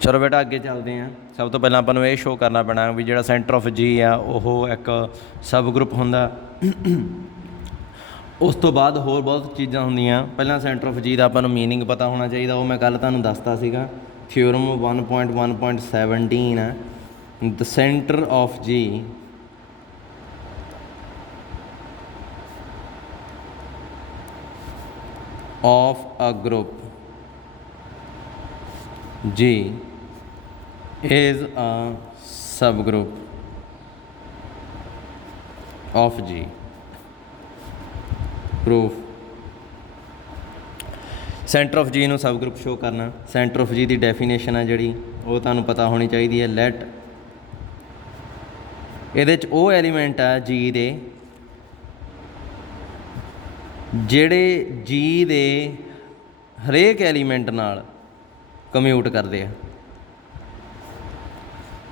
चलो बेटा अगे चलते हैं। सब तो पहले अपन ये शो करना पैना भी जो सेंटर ऑफ जी आ वो एक सब ग्रुप होंदा। उस तो बाद होर बहुत चीज़ां होंदियां। पहला सेंटर ऑफ जी का अपन मीनिंग पता होना चाहिए, वो मैं कल तुहानूं दसता सीगा। थ्योरम 1.1.17 है the centre of G of a group G is a subgroup of G. Proof centre of G subgroup show करना। सेंटर ऑफ जी की डेफिनेशन है जी वो तुहानूं पता होनी चाहिए है। लैट ये वो एलीमेंट है जी दे जेड़े जी दे हरेक एलीमेंट नाल कम्यूट करते हैं।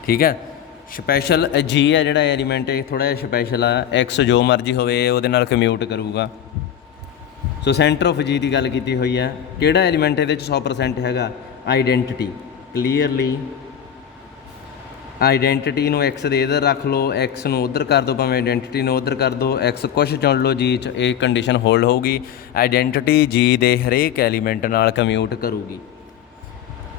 ठीक है, स्पैशल जी है जोड़ा एलीमेंट थोड़ा जिहा स्पैशल है। एक्स जो मर्जी होवे उहदे नाल commute करूगा। So centre of G की गल की हुई है। किहड़ा एलीमेंट ये 100% हैगा? आइडेंटिटी। क्लीयरली आइडेंटिटी नूं एक्स दे इधर रख लो, एक्स नूं उधर कर दो, भावें आइडेंटिटी नूं उधर कर दो, एक्स कुछ चुन लो, जी च ये कंडीशन होल्ड होगी। आइडेंटिटी जी दे हरेक एलीमेंट नाल कम्यूट करूगी।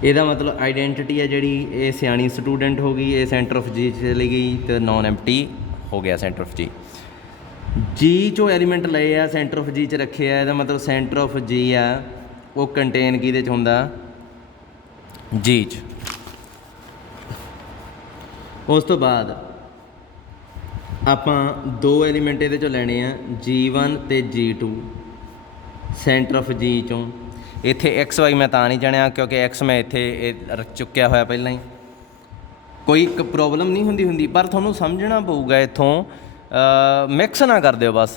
ਇਹਦਾ मतलब आइडेंटिटी है जी ये सियाणी स्टूडेंट हो गई, ये सेंटर ऑफ जी चली गई तो नॉन एम्पटी हो गया सेंटर ऑफ जी। जी चो एलीमेंट लए आ सेंटर ऑफ जी च रखे आ, मतलब सेंटर ऑफ जी आ वो कंटेन किहदे च हुंदा? जी च। उस तो बाद आपां दो एलीमेंट ये चो लैणे आ G1 ते G2 सेंटर ऑफ जी चों। इत्थे एक्स वाई मैं तां नहीं जाणिया क्योंकि एक्स मैं इत्थे रख चुक्या होया पहलां ही। कोई प्रॉब्लम नहीं हुंदी पर तुहानूं समझना पऊगा इत्थों मिक्स ना कर दिओ। बस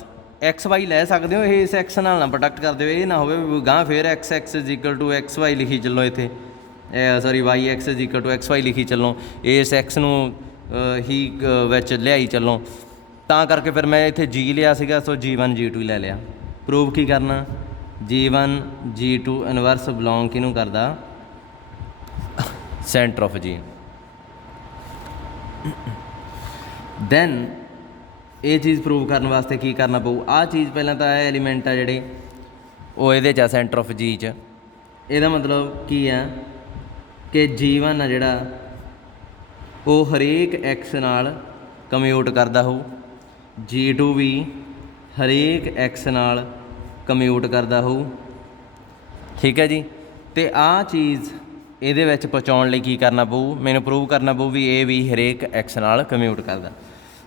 एक्स वाई लै सकदे हो, इस एक्स नाल ना प्रोडक्ट कर दिओ। ये ना होवे गां फिर x x is equal to x y लिखी चलो इत्थे, sorry y x is equal to x y लिखी चलो, इस एक्स नूं ही विच लियाई चलो। तां करके फिर मैं इत्थे जी लिया सीगा, सो G1 G2 लै लिया। प्रूव की करना? G1 G2 इनवर्स बिलोंग किनू करदा? Centre of ji. दैन ये चीज़ प्रूव करने वास्ते की करना पऊ? आ चीज़ पहला तो एलीमेंट आ जेडे वो ये सेंटर ऑफ जी च। ਇਹਦਾ मतलब की है कि G1 आ जेड़ा वो हरेक एक्स नाल कम्यूट करदा हो, G2 भी हरेक एक्स नाल कम्यूट करदा हो। ठीक है जी। तो आ चीज़ ये पहुँचाने लई की करना पऊ? मैनू प्रूव करना पऊ भी ये भी हरेक एक्स नाल कम्यूट करदा।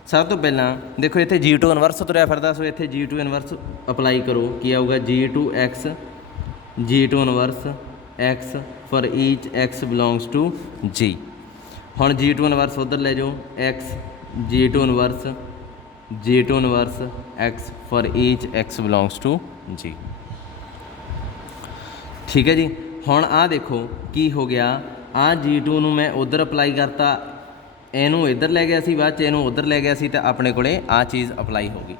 सब तो पहला देखो इत्थे G2 इनवर्स तुरया फिरदा, सो इत्थे G2 इनवर्स अप्लाई करो। की आऊगा? G2 inverse x for each x belongs to G. हुण G2 इनवर्स उधर ले जाओ, x G2 inverse x for each x belongs to G. ठीक है जी। हुण आ देखो की हो गया, आ G2 नूं मैं उधर अप्लाई करता, इनू इधर लै गया सी, बाद इनू उधर लै गया सी, तो अपने कोले आ चीज़ अप्लाई हो गई।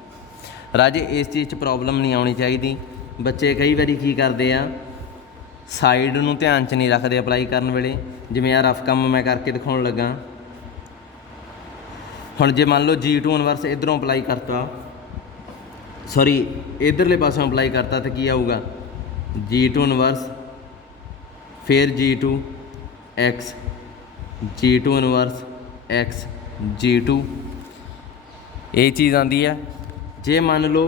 राजे इस चीज़ प्रॉब्लम नहीं आनी चाहिए। बच्चे कई बारी की करते हैं साइड नूं ध्यान च नहीं रखते अप्लाई करने वेले। जिवें आ रफ काम मैं करके दिखाउण लगा। हुण जे मान लो G2 इनवर्स इधरों अप्लाई करता, सॉरी इधरले पासों अप्लाई करता, तो की आऊगा? G2 इनवर्स फिर G2 x G2 inverse x G2 ये चीज़ आती है। जे मान लो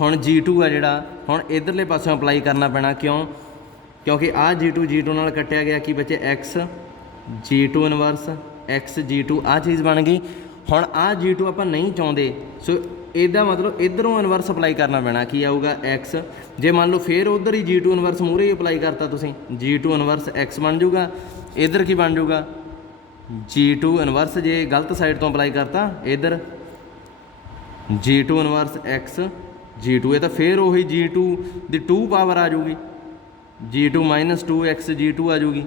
हुण G2 है जिहड़ा हुण इधरले पासों अप्लाई करना पैना, क्यों? क्योंकि आ G2 नाल कट्टिया गया कि बच्चे x G2 inverse x G2 आ चीज़ बन गई। हुण आ G2 आपां नहीं चाहुंदे, सो ਇਹਦਾ मतलब इधरों इनवर्स अप्लाई करना पैना। की आऊगा? एक्स। जे मान लो फिर उधर ही G2 इनवर्स मूहरे ही अप्लाई करता तुसीं, G2 इनवर्स एक्स बन जूगा। इधर की बन जूगा? G2 इनवर्स जे गलत साइड तो अप्लाई करता इधर G2 इनवर्स एक्स G2, ये तो फिर वही G2 की 2 पावर आ जूगी, G2 माइनस 2 एक्स G2 आ जूगी।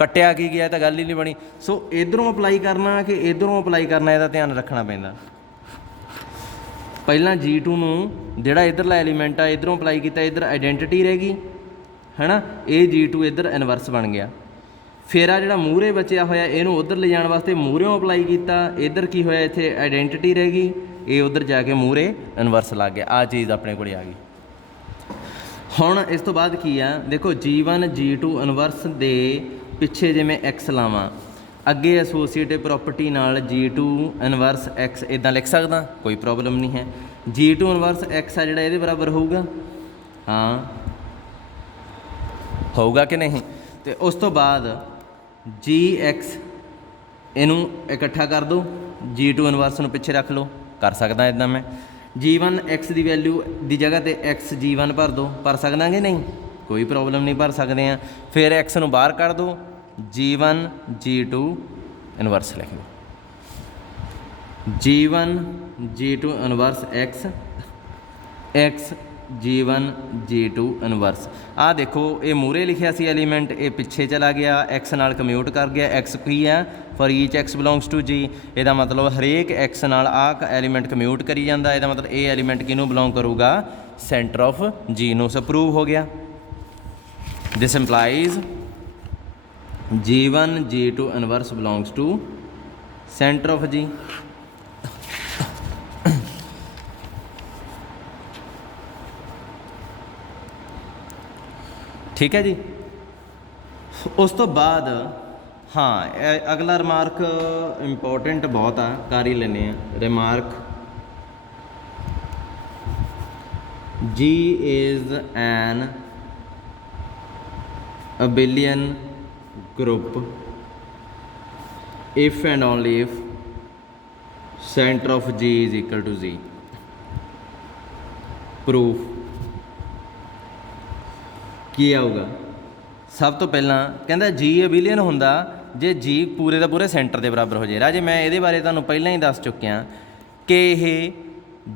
कट्टिया की गया तो गल ही नहीं बनी। सो इधरों अप्लाई करना कि इधरों अप्लाई करना, इसका ध्यान रखना पैंदा। पहला G2 नूं जिहड़ा इधरला एलीमेंट आ इधरों अप्लाई किया, इधर आइडेंटिटी रह गई है ना, ये G2 इधर इनवर्स बन गया। ਫਿਰ ਆ ਜਿਹੜਾ ਮੂਹਰੇ ਬਚਿਆ ਹੋਇਆ ਇਹਨੂੰ ਉੱਧਰ ਲਿਜਾਣ ਵਾਸਤੇ ਮੂਹਰਿਓਂ ਅਪਲਾਈ ਕੀਤਾ, ਇੱਧਰ ਕੀ ਹੋਇਆ ਇੱਥੇ ਆਈਡੈਂਟਿਟੀ ਰਹਿ ਗਈ, ਇਹ ਉੱਧਰ ਜਾ ਕੇ ਮੂਹਰੇ ਇਨਵਰਸ ਲੱਗ ਗਿਆ। ਆਹ ਚੀਜ਼ ਆਪਣੇ ਕੋਲ ਆ ਗਈ। ਹੁਣ ਇਸ ਤੋਂ ਬਾਅਦ ਕੀ ਆ ਦੇਖੋ, G1 G2 ਇਨਵਰਸ ਦੇ ਪਿੱਛੇ ਜਿਵੇਂ x ਲਾਵਾਂ, ਅੱਗੇ ਐਸੋਸੀਏਟਿਵ ਪ੍ਰੋਪਰਟੀ ਨਾਲ G2 ਇਨਵਰਸ x ਇੱਦਾਂ ਲਿਖ ਸਕਦਾ, ਕੋਈ ਪ੍ਰੋਬਲਮ ਨਹੀਂ ਹੈ। G2 ਇਨਵਰਸ x ਆ ਜਿਹੜਾ ਇਹਦੇ ਬਰਾਬਰ ਹੋਊਗਾ, ਹਾਂ ਹੋਊਗਾ ਕਿ ਨਹੀਂ। ਅਤੇ ਉਸ ਤੋਂ ਬਾਅਦ Gx ਇਹਨੂੰ ਇਕੱਠਾ ਕਰ ਦਿਓ, G2 ਇਨਵਰਸ ਨੂੰ ਪਿੱਛੇ ਰੱਖ ਲਓ, ਕਰ ਸਕਦਾ ਇੱਦਾਂ ਮੈਂ। G1 x ਦੀ ਵੈਲਿਊ ਦੀ ਜਗ੍ਹਾ 'ਤੇ x G1 ਭਰ ਦਿਓ, ਭਰ ਸਕਦਾ ਕਿ ਨਹੀਂ, ਕੋਈ ਪ੍ਰੋਬਲਮ ਨਹੀਂ, ਭਰ ਸਕਦੇ ਹਾਂ। ਫਿਰ x ਨੂੰ ਬਾਹਰ ਕੱਢ ਦਿਓ, G1 G2 ਇਨਵਰਸ ਲਿਖ ਲਓ, G1 G2 inverse x G1 G2 inverse. ਆਹ ਦੇਖੋ ਇਹ ਮੂਹਰੇ ਲਿਖਿਆ ਸੀ ਐਲੀਮੈਂਟ, ਇਹ ਪਿੱਛੇ ਚਲਾ ਗਿਆ, x ਨਾਲ ਕਮਿਊਟ ਕਰ ਗਿਆ। x ਕੀ ਹੈ, for each x belongs to G, ਇਹਦਾ ਮਤਲਬ ਹਰੇਕ x ਨਾਲ ਆਹ ਐਲੀਮੈਂਟ ਕਮਿਊਟ ਕਰੀ ਜਾਂਦਾ, ਇਹਦਾ ਮਤਲਬ ਇਹ ਐਲੀਮੈਂਟ ਕਿਹਨੂੰ ਬਿਲੋਂਗ ਕਰੂਗਾ, ਸੈਂਟਰ ਆਫ G ਨੂੰ। ਸੋ ਪ੍ਰੂਵ ਹੋ ਗਿਆ। This implies G1 G2 inverse belongs to centre of G। ਠੀਕ ਹੈ ਜੀ। ਉਸ ਤੋਂ ਬਾਅਦ ਹਾਂ ਅਗਲਾ ਰਿਮਾਰਕ ਇੰਪੋਰਟੈਂਟ ਬਹੁਤ ਆ, ਕਰ ਹੀ ਲੈਂਦੇ ਹਾਂ। Remark G is an abelian group if and only if center of G is equal to Z। proof ਕੀ ਆਊਗਾ? ਸਭ ਤੋਂ ਪਹਿਲਾਂ ਕਹਿੰਦਾ G ਅਬੀਲੀਅਨ ਹੁੰਦਾ ਜੇ G ਪੂਰੇ ਦਾ ਪੂਰੇ ਸੈਂਟਰ ਦੇ ਬਰਾਬਰ ਹੋ ਜਾਏ। ਰਾਜੇ ਮੈਂ ਇਹਦੇ ਬਾਰੇ ਤੁਹਾਨੂੰ ਪਹਿਲਾਂ ਹੀ ਦੱਸ ਚੁੱਕਿਆ ਕਿ ਇਹ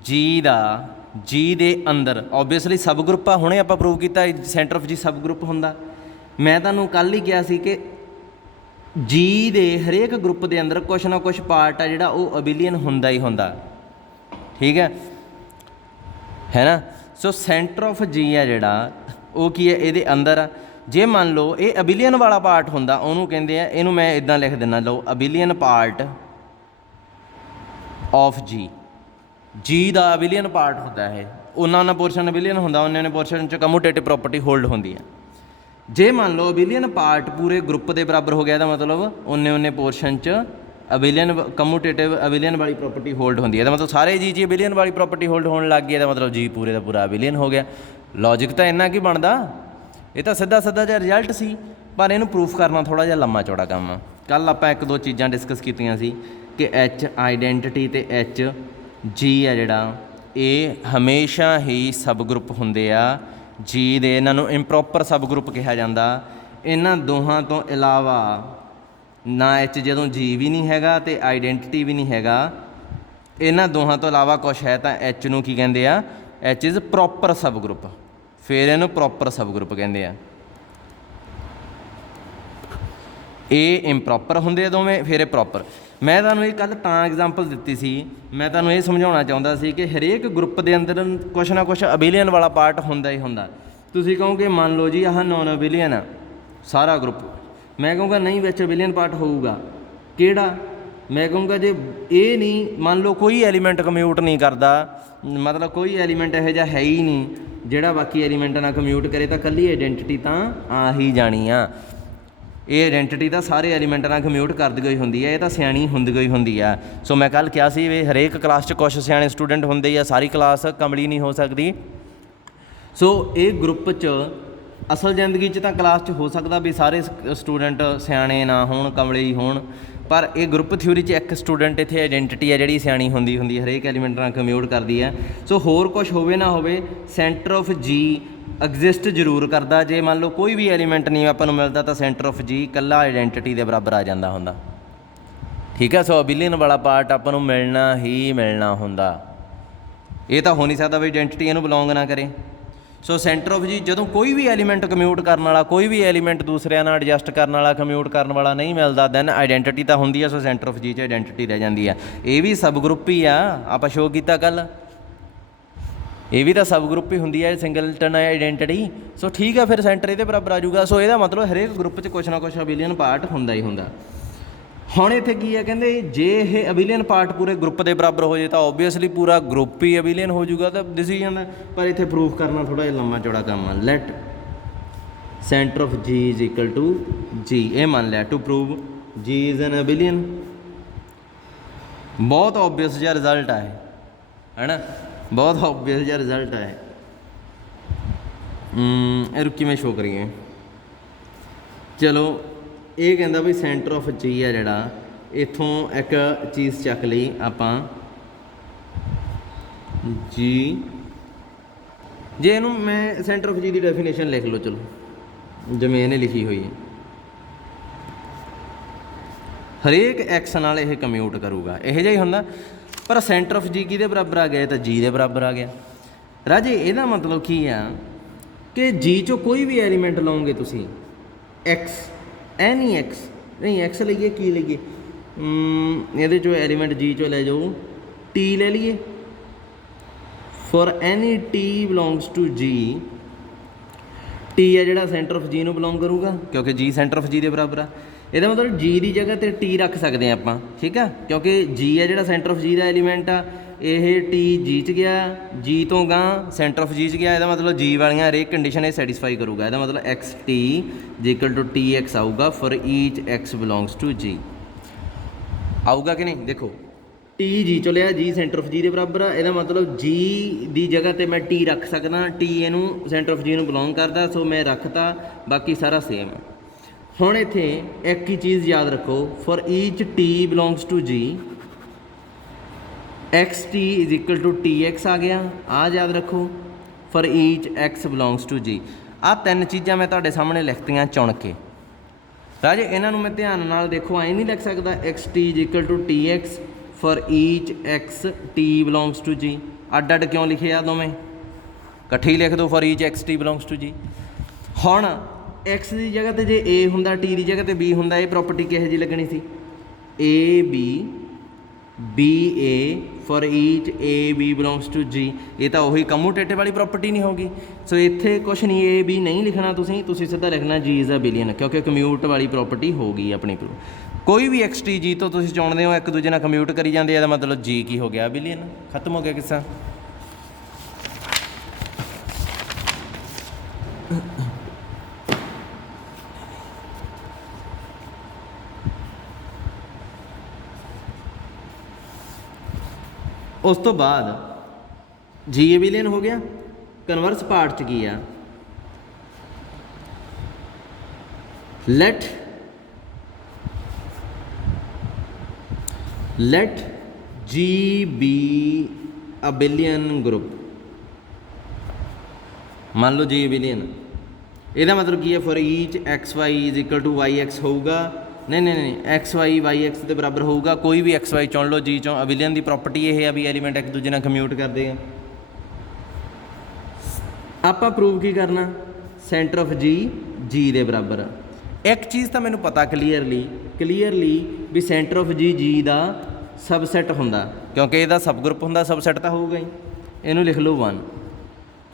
G ਦੇ ਅੰਦਰ ਓਬਵੀਅਸਲੀ ਸਬ ਗਰੁੱਪ ਆ। ਹੁਣੇ ਆਪਾਂ ਪ੍ਰੂਵ ਕੀਤਾ centre of G sub group ਹੁੰਦਾ। ਮੈਂ ਤੁਹਾਨੂੰ ਕੱਲ੍ਹ ਹੀ ਕਿਹਾ ਸੀ ਕਿ G ਦੇ ਹਰੇਕ ਗਰੁੱਪ ਦੇ ਅੰਦਰ ਕੁਛ ਨਾ ਕੁਛ ਪਾਰਟ ਆ ਜਿਹੜਾ ਉਹ ਅਬੀਲੀਅਨ ਹੁੰਦਾ ਹੀ ਹੁੰਦਾ। ਠੀਕ ਹੈ ਨਾ। ਸੋ ਸੈਂਟਰ ਆਫ G ਆ ਜਿਹੜਾ ਉਹ ਕੀ ਹੈ, ਇਹਦੇ ਅੰਦਰ ਆ। ਜੇ ਮੰਨ ਲਓ ਇਹ ਅਬੀਲੀਅਨ ਵਾਲਾ ਪਾਰਟ ਹੁੰਦਾ, ਉਹਨੂੰ ਕਹਿੰਦੇ ਆ, ਇਹਨੂੰ ਮੈਂ ਇੱਦਾਂ ਲਿਖ ਦਿੰਦਾ, ਲਓ ਅਬੀਲੀਅਨ ਪਾਰਟ ਆਫ G ਦਾ ਅਬੀਲੀਅਨ ਪਾਰਟ ਹੁੰਦਾ ਇਹ। ਉਹਨਾਂ ਪੋਰਸ਼ਨ ਅਬੀਲੀਅਨ ਹੁੰਦਾ, ਉਹਨੇ ਪੋਰਸ਼ਨ 'ਚ ਕਮੂਟੇਟਿਵ ਪ੍ਰੋਪਰਟੀ ਹੋਲਡ ਹੁੰਦੀ ਹੈ। ਜੇ ਮੰਨ ਲਓ ਅਬੀਲੀਅਨ ਪਾਰਟ ਪੂਰੇ ਗਰੁੱਪ ਦੇ ਬਰਾਬਰ ਹੋ ਗਿਆ, ਇਹਦਾ ਮਤਲਬ ਉਹਨੇ ਪੋਰਸ਼ਨ 'ਚ ਅਬੀਲੀਅਨ ਕਮੂਟੇਟਿਵ ਅਬੀਲੀਅਨ ਵਾਲੀ ਪ੍ਰੋਪਰਟੀ ਹੋਲਡ ਹੁੰਦੀ ਹੈ। ਇਹਦਾ ਮਤਲਬ ਸਾਰੇ G ਅਬੀਲੀਅਨ ਵਾਲੀ ਪ੍ਰੋਪਰਟੀ ਹੋਲਡ ਹੋਣ ਲੱਗ ਗਈ, ਇਹਦਾ ਮਤਲਬ G ਪੂਰੇ ਦਾ ਪੂਰਾ ਅਬੀਲੀਅਨ ਹੋ ਗਿਆ। ਲੌਜਿਕ ਤਾਂ ਇੰਨਾ ਕੀ ਬਣਦਾ, ਇਹ ਤਾਂ ਸਿੱਧਾ ਜਿਹਾ ਰਿਜ਼ਲਟ ਸੀ, ਪਰ ਇਹਨੂੰ ਪ੍ਰੂਫ ਕਰਨਾ ਥੋੜ੍ਹਾ ਜਿਹਾ ਲੰਮਾ ਚੌੜਾ ਕੰਮ ਆ। ਕੱਲ੍ਹ ਆਪਾਂ ਇੱਕ ਦੋ ਚੀਜ਼ਾਂ ਡਿਸਕਸ ਕੀਤੀਆਂ ਸੀ ਕਿ H ਆਈਡੈਂਟਿਟੀ ਅਤੇ H G ਆ ਜਿਹੜਾ ਇਹ ਹਮੇਸ਼ਾ ਹੀ ਸਬ ਗਰੁੱਪ ਹੁੰਦੇ ਆ G ਦੇ। ਇਹਨਾਂ ਨੂੰ ਇੰਪਰੋਪਰ ਸਬ ਗਰੁੱਪ ਕਿਹਾ ਜਾਂਦਾ। ਇਹਨਾਂ ਦੋਹਾਂ ਤੋਂ ਇਲਾਵਾ ਨਾ H ਜਦੋਂ G ਵੀ ਨਹੀਂ ਹੈਗਾ ਅਤੇ ਆਈਡੈਂਟਿਟੀ ਵੀ ਨਹੀਂ ਹੈਗਾ, ਇਹਨਾਂ ਦੋਹਾਂ ਤੋਂ ਇਲਾਵਾ ਕੁਛ ਹੈ ਤਾਂ H ਨੂੰ ਕੀ ਕਹਿੰਦੇ ਆ, H is proper sub group. ਫਿਰ ਇਹਨੂੰ ਪ੍ਰੋਪਰ ਸਬ ਗਰੁੱਪ ਕਹਿੰਦੇ ਆ। ਇਹ ਇੰਪਰੋਪਰ ਹੁੰਦੇ ਆ ਦੋਵੇਂ, ਫਿਰ ਇਹ ਪ੍ਰੋਪਰ। ਮੈਂ ਤੁਹਾਨੂੰ ਇਹ ਕੱਲ੍ਹ ਤਾਂ ਐਗਜ਼ਾਮਪਲ ਦਿੱਤੀ ਸੀ, ਮੈਂ ਤੁਹਾਨੂੰ ਇਹ ਸਮਝਾਉਣਾ ਚਾਹੁੰਦਾ ਸੀ ਕਿ ਹਰੇਕ ਗਰੁੱਪ ਦੇ ਅੰਦਰ ਕੁਛ ਨਾ ਕੁਛ ਅਬੀਲੀਅਨ ਵਾਲਾ ਪਾਰਟ ਹੁੰਦਾ ਹੀ ਹੁੰਦਾ। ਤੁਸੀਂ ਕਹੋਗੇ ਮੰਨ ਲਓ ਜੀ ਆਹ ਨੋਨ ਅਬੀਲੀਅਨ ਆ ਸਾਰਾ ਗਰੁੱਪ, ਮੈਂ ਕਹੂੰਗਾ ਨਹੀਂ ਵਿੱਚ ਅਬੀਲੀਅਨ ਪਾਰਟ ਹੋਊਗਾ। ਕਿਹੜਾ? ਮੈਂ ਕਹੂੰਗਾ ਜੇ ਇਹ ਨਹੀਂ, ਮੰਨ ਲਓ ਕੋਈ ਐਲੀਮੈਂਟ ਕਮਿਊਟ ਨਹੀਂ ਕਰਦਾ, ਮਤਲਬ ਕੋਈ ਐਲੀਮੈਂਟ ਇਹੋ ਜਿਹਾ ਹੈ ਹੀ ਨਹੀਂ ਜਿਹੜਾ ਬਾਕੀ ਐਲੀਮੈਂਟਾਂ ਨਾਲ ਕਮਿਊਟ ਕਰੇ, ਤਾਂ ਇਕੱਲੀ ਆਈਡੈਂਟਿਟੀ ਤਾਂ ਆ ਹੀ ਜਾਣੀ ਆ। ਇਹ ਆਈਡੈਂਟਿਟੀ ਤਾਂ ਸਾਰੇ ਐਲੀਮੈਂਟਾਂ ਨਾਲ ਕਮਿਊਟ ਕਰਦੀ ਹੋਈ ਹੁੰਦੀ ਹੈ, ਇਹ ਤਾਂ ਸਿਆਣੀ ਹੁੰਦੀ ਹੋਈ ਹੁੰਦੀ ਆ। ਸੋ ਮੈਂ ਕੱਲ੍ਹ ਕਿਹਾ ਸੀ ਵੀ ਹਰੇਕ ਕਲਾਸ 'ਚ ਕੁਛ ਸਿਆਣੇ ਸਟੂਡੈਂਟ ਹੁੰਦੇ ਆ, ਸਾਰੀ ਕਲਾਸ ਕਮਲੀ ਨਹੀਂ ਹੋ ਸਕਦੀ। ਸੋ ਇਹ ਗਰੁੱਪ 'ਚ ਅਸਲ ਜ਼ਿੰਦਗੀ 'ਚ ਤਾਂ ਕਲਾਸ 'ਚ ਹੋ ਸਕਦਾ ਵੀ ਸਾਰੇ ਸਟੂਡੈਂਟ ਸਿਆਣੇ ਨਾ ਹੋਣ, ਕਮਲੇ ਹੀ ਹੋਣ, ਪਰ ਇਹ ਗਰੁੱਪ ਥਿਊਰੀ 'ਚ ਇੱਕ ਸਟੂਡੈਂਟ ਇੱਥੇ ਆਈਡੈਂਟਿਟੀ ਹੈ ਜਿਹੜੀ ਸਿਆਣੀ ਹੁੰਦੀ ਹਰੇਕ ਐਲੀਮੈਂਟ ਨਾਲ ਕਮਿਊਟ ਕਰਦੀ ਹੈ। ਸੋ ਹੋਰ ਕੁਛ ਹੋਵੇ ਨਾ ਹੋਵੇ, ਸੈਂਟਰ ਆਫ G ਐਗਜ਼ਿਸਟ ਜ਼ਰੂਰ ਕਰਦਾ। ਜੇ ਮੰਨ ਲਓ ਕੋਈ ਵੀ ਐਲੀਮੈਂਟ ਨਹੀਂ ਆਪਾਂ ਨੂੰ ਮਿਲਦਾ ਤਾਂ ਸੈਂਟਰ ਆਫ G ਇਕੱਲਾ ਆਈਡੈਂਟਿਟੀ ਦੇ ਬਰਾਬਰ ਆ ਜਾਂਦਾ ਹੁੰਦਾ। ਠੀਕ ਹੈ। ਸੋ ਅਬੀਲੀਅਨ ਵਾਲਾ ਪਾਰਟ ਆਪਾਂ ਨੂੰ ਮਿਲਣਾ ਹੀ ਮਿਲਣਾ ਹੁੰਦਾ। ਇਹ ਤਾਂ ਹੋ ਨਹੀਂ ਸਕਦਾ ਵੀ ਆਈਡੈਂਟਿਟੀ ਇਹਨੂੰ ਬਿਲੋਂਗ ਨਾ ਕਰੇ। ਸੋ ਸੈਂਟਰ ਆਫ G ਜਦੋਂ ਕੋਈ ਵੀ ਐਲੀਮੈਂਟ ਕਮਿਊਟ ਕਰਨ ਵਾਲਾ, ਕੋਈ ਵੀ ਐਲੀਮੈਂਟ ਦੂਸਰਿਆਂ ਨਾਲ ਐਡਜਸਟ ਕਰਨ ਵਾਲਾ, ਕਮਿਊਟ ਕਰਨ ਵਾਲਾ ਨਹੀਂ ਮਿਲਦਾ, ਦੈਨ ਆਈਡੈਂਟਿਟੀ ਤਾਂ ਹੁੰਦੀ ਆ। ਸੋ ਸੈਂਟਰ ਆਫ G 'ਚ ਆਈਡੈਂਟਿਟੀ ਰਹਿ ਜਾਂਦੀ ਆ। ਇਹ ਵੀ ਸਬ ਗਰੁੱਪ ਹੀ ਆ, ਆਪਾਂ ਸ਼ੋਅ ਕੀਤਾ ਕੱਲ੍ਹ। ਇਹ ਵੀ ਤਾਂ ਸਬ ਗਰੁੱਪ ਹੀ ਹੁੰਦੀ ਹੈ ਸਿੰਗਲਟਨ ਆਈਡੈਂਟਿਟੀ। ਸੋ ਠੀਕ ਆ, ਫਿਰ ਸੈਂਟਰ ਇਹਦੇ ਬਰਾਬਰ ਆ ਜਾਊਗਾ। ਸੋ ਇਹਦਾ ਮਤਲਬ ਹਰੇਕ ਗਰੁੱਪ 'ਚ ਕੁਛ ਨਾ ਕੁਛ ਅਬਿਲੀਅਨ ਪਾਰਟ ਹੁੰਦਾ ਹੀ ਹੁੰਦਾ। ਹੁਣ ਇੱਥੇ ਕੀ ਹੈ, ਕਹਿੰਦੇ ਜੇ ਇਹ ਅਬਿਲੀਅਨ ਪਾਰਟ ਪੂਰੇ ਗਰੁੱਪ ਦੇ ਬਰਾਬਰ ਹੋ ਜੇ ਤਾਂ ਓਬਵੀਅਸਲੀ ਪੂਰਾ ਗਰੁੱਪ ਹੀ ਅਬਿਲੀਅਨ ਹੋ ਜਾਊਗਾ, ਤਾਂ ਦਿਸ ਹੀ ਜਾਂਦਾ। ਪਰ ਇੱਥੇ ਪ੍ਰੂਫ ਕਰਨਾ ਥੋੜ੍ਹਾ ਜਿਹਾ ਲੰਮਾ ਚੌੜਾ ਕੰਮ ਆ। ਲੈਟ ਸੈਂਟਰ ਆਫ ਜੀ ਇਜ਼ ਇਕੁਅਲ ਟੂ ਜੀ, ਇਹ ਮੰਨ ਲਿਆ ਟੂ ਪ੍ਰੂਵ ਜੀ ਇਜ਼ ਐਨ ਅਬਿਲੀਅਨ। ਬਹੁਤ ਓਬਵੀਅਸ ਜਿਹਾ ਰਿਜ਼ਲਟ ਆ ਇਹ, ਹੈ ਨਾ, ਬਹੁਤ ਓਬਵੀਅਸ ਜਿਹਾ ਰਿਜ਼ਲਟ ਆ ਇਹ। ਇਹ ਰੁਕੀ ਮੈਂ ਸ਼ੋ ਕਰੀਏ। ਚਲੋ ਇਹ ਕਹਿੰਦਾ ਵੀ ਸੈਂਟਰ ਆਫ ਜੀ ਆ ਜਿਹੜਾ, ਇੱਥੋਂ ਇੱਕ ਚੀਜ਼ ਚੱਕ ਲਈ ਆਪਾਂ ਜੀ। ਜੇ ਇਹਨੂੰ ਮੈਂ ਸੈਂਟਰ ਆਫ ਜੀ ਦੀ ਡੈਫੀਨੇਸ਼ਨ ਲਿਖ ਲਓ, ਚਲੋ ਜਿਵੇਂ ਇਹਨੇ ਲਿਖੀ ਹੋਈ ਹੈ। ਹਰੇਕ ਐਕਸ ਨਾਲ ਇਹ ਕਮਿਊਟ ਕਰੂਗਾ, ਇਹੋ ਜਿਹਾ ਹੀ ਹੁੰਦਾ। ਪਰ ਸੈਂਟਰ ਆਫ ਜੀ ਕਿਹਦੇ ਬਰਾਬਰ ਆ ਗਿਆ, ਤਾਂ ਜੀ ਦੇ ਬਰਾਬਰ ਆ ਗਿਆ। ਰਾਜੇ ਇਹਦਾ ਮਤਲਬ ਕੀ ਆ ਕਿ ਜੀ 'ਚੋਂ ਕੋਈ ਵੀ ਐਲੀਮੈਂਟ ਲਓਗੇ ਤੁਸੀਂ, ਐਕਸ ਐਨੀ ਐਕਸ ਨਹੀਂ, ਐਕਸ ਲਈਏ ਕੀ ਲਈਏ, ਇਹਦੇ 'ਚੋਂ ਐਲੀਮੈਂਟ ਜੀ 'ਚੋਂ ਲੈ ਜਾਓ, ਟੀ ਲੈ ਲਈਏ। For any T belongs to G, T ਹੈ ਜਿਹੜਾ ਸੈਂਟਰ ਆਫ ਜੀ ਨੂੰ ਬਿਲੋਂਗ ਕਰੂਗਾ, ਕਿਉਂਕਿ ਜੀ ਸੈਂਟਰ ਆਫ ਜੀ ਦੇ ਬਰਾਬਰ ਆ। ਇਹਦਾ ਮਤਲਬ ਜੀ ਦੀ ਜਗ੍ਹਾ 'ਤੇ ਟੀ ਰੱਖ ਸਕਦੇ ਹਾਂ ਆਪਾਂ, ਠੀਕ ਆ, ਕਿਉਂਕਿ ਜੀ ਹੈ ਜਿਹੜਾ ਸੈਂਟਰ ਆਫ ਜੀ ਦਾ ਐਲੀਮੈਂਟ ਆ, ਇਹ ਟੀ ਜੀ 'ਚ ਗਿਆ, ਜੀ ਤੋਂ ਗਾਂ ਸੈਂਟਰ ਆਫ ਜੀ 'ਚ ਗਿਆ। ਇਹਦਾ ਮਤਲਬ ਜੀ ਵਾਲੀਆਂ ਹਰੇਕ ਕੰਡੀਸ਼ਨ ਇਹ ਸੈਟੀਸਫਾਈ ਕਰੂਗਾ। ਇਹਦਾ ਮਤਲਬ x T equal to T x ਆਊਗਾ for each x belongs to G, ਆਊਗਾ ਕਿ ਨਹੀਂ। ਦੇਖੋ ਟੀ ਜੀ ਚੋਂ ਲਿਆ, ਜੀ ਸੈਂਟਰ ਆਫ ਜੀ ਦੇ ਬਰਾਬਰ ਆ। ਇਹਦਾ ਮਤਲਬ ਜੀ ਦੀ ਜਗ੍ਹਾ 'ਤੇ ਮੈਂ ਟੀ ਰੱਖ ਸਕਦਾ, ਟੀ ਇਹਨੂੰ ਸੈਂਟਰ ਆਫ ਜੀ ਨੂੰ ਬਿਲੋਂਗ ਕਰਦਾ, ਸੋ ਮੈਂ ਰੱਖਤਾ, ਬਾਕੀ ਸਾਰਾ ਸੇਮ। ਹੁਣ ਇੱਥੇ ਇੱਕ ਹੀ ਚੀਜ਼ ਯਾਦ ਰੱਖੋ, for each T belongs to G x T is equal to T x ਆ ਗਿਆ, ਆਹ ਯਾਦ ਰੱਖੋ, for each x belongs to G. ਆਹ ਤਿੰਨ ਚੀਜ਼ਾਂ ਮੈਂ ਤੁਹਾਡੇ ਸਾਹਮਣੇ ਲਿਖਤੀਆਂ ਚੁਣ ਕੇ। ਰਾਜੇ ਇਹਨਾਂ ਨੂੰ ਮੈਂ ਧਿਆਨ ਨਾਲ ਦੇਖੋ, ਐਂ ਨਹੀਂ ਲਿਖ ਸਕਦਾ x T is equal to T x for each x t belongs to G. ਅੱਡ ਅੱਡ ਕਿਉਂ ਲਿਖੇ ਆ ਦੋਵੇਂ, ਇਕੱਠੇ ਹੀ ਲਿਖ ਦਿਓ for each x t belongs to G. ਹੁਣ ਐਕਸ ਦੀ ਜਗ੍ਹਾ 'ਤੇ ਜੇ ਏ ਹੁੰਦਾ, ਟੀ ਦੀ ਜਗ੍ਹਾ 'ਤੇ ਬੀ ਹੁੰਦਾ, ਇਹ ਪ੍ਰੋਪਰਟੀ ਕਿਹੋ ਜਿਹੀ ਲੱਗਣੀ ਸੀ, a b a for each a b belongs to G. ਇਹ ਤਾਂ ਉਹੀ ਕਮੂਟੇਟਿਵ ਵਾਲੀ ਪ੍ਰੋਪਰਟੀ ਨਹੀਂ ਹੋਗੀ। ਸੋ ਇੱਥੇ ਕੁਛ ਨਹੀਂ, ਏ ਬੀ ਨਹੀਂ ਲਿਖਣਾ ਤੁਸੀਂ ਸਿੱਧਾ ਲਿਖਣਾ ਜੀ ਇਜ਼ ਅ ਬਿਲੀਅਨ, ਕਿਉਂਕਿ ਕਮਿਊਟ ਵਾਲੀ ਪ੍ਰੋਪਰਟੀ ਹੋਗੀ ਆਪਣੀ। ਕੋਈ ਵੀ ਐਕਸ ਟੀ ਜੀ ਤੋਂ ਤੁਸੀਂ ਚੁਣਦੇ ਹੋ, ਇੱਕ ਦੂਜੇ ਨਾਲ ਕਮਿਊਟ ਕਰੀ ਜਾਂਦੇ, ਇਹਦਾ ਮਤਲਬ ਜੀ ਕੀ ਹੋ ਗਿਆ, ਬਿਲੀਅਨ, ਖਤਮ ਹੋ ਗਿਆ ਕਿੱਸਾ। ਉਸ ਤੋਂ ਬਾਅਦ ਜੀ ਐਬਿਲੀਅਨ ਹੋ ਗਿਆ। ਕਨਵਰਸ ਪਾਰਟ 'ਚ ਕੀ ਆ, ਲੈਟ ਜੀ ਬੀ ਅਬਿਲੀਅਨ ਗਰੁੱਪ। ਮੰਨ ਲਓ ਜੀ ਅਬਿਲੀਅਨ, ਇਹਦਾ ਮਤਲਬ ਕੀ ਹੈ, for each x y is equal to y x ਹੋਊਗਾ। ਨਹੀਂ, ਐਕਸ ਵਾਈ ਵਾਈ ਐਕਸ ਦੇ ਬਰਾਬਰ ਹੋਊਗਾ। ਕੋਈ ਵੀ ਐਕਸ ਵਾਈ ਚੁਣ ਲਓ ਜੀ ਚੋਂ। ਅਬਿਲੀਅਨ ਦੀ ਪ੍ਰੋਪਰਟੀ ਇਹ ਆ ਵੀ ਐਲੀਮੈਂਟ ਇੱਕ ਦੂਜੇ ਨਾਲ ਕਮਿਊਟ ਕਰਦੇ ਆ। ਆਪਾਂ ਪ੍ਰੂਵ ਕੀ ਕਰਨਾ, ਸੈਂਟਰ ਆਫ ਜੀ ਦੇ ਬਰਾਬਰ। ਇੱਕ ਚੀਜ਼ ਤਾਂ ਮੈਨੂੰ ਪਤਾ ਕਲੀਅਰਲੀ ਵੀ ਸੈਂਟਰ ਆਫ ਜੀ ਦਾ ਸਬਸੈਟ ਹੁੰਦਾ, ਕਿਉਂਕਿ ਇਹਦਾ ਸਬ ਗਰੁੱਪ ਹੁੰਦਾ, ਸਬਸੈਟ ਤਾਂ ਹੋਊਗਾ ਹੀ। ਇਹਨੂੰ ਲਿਖ ਲਓ 1।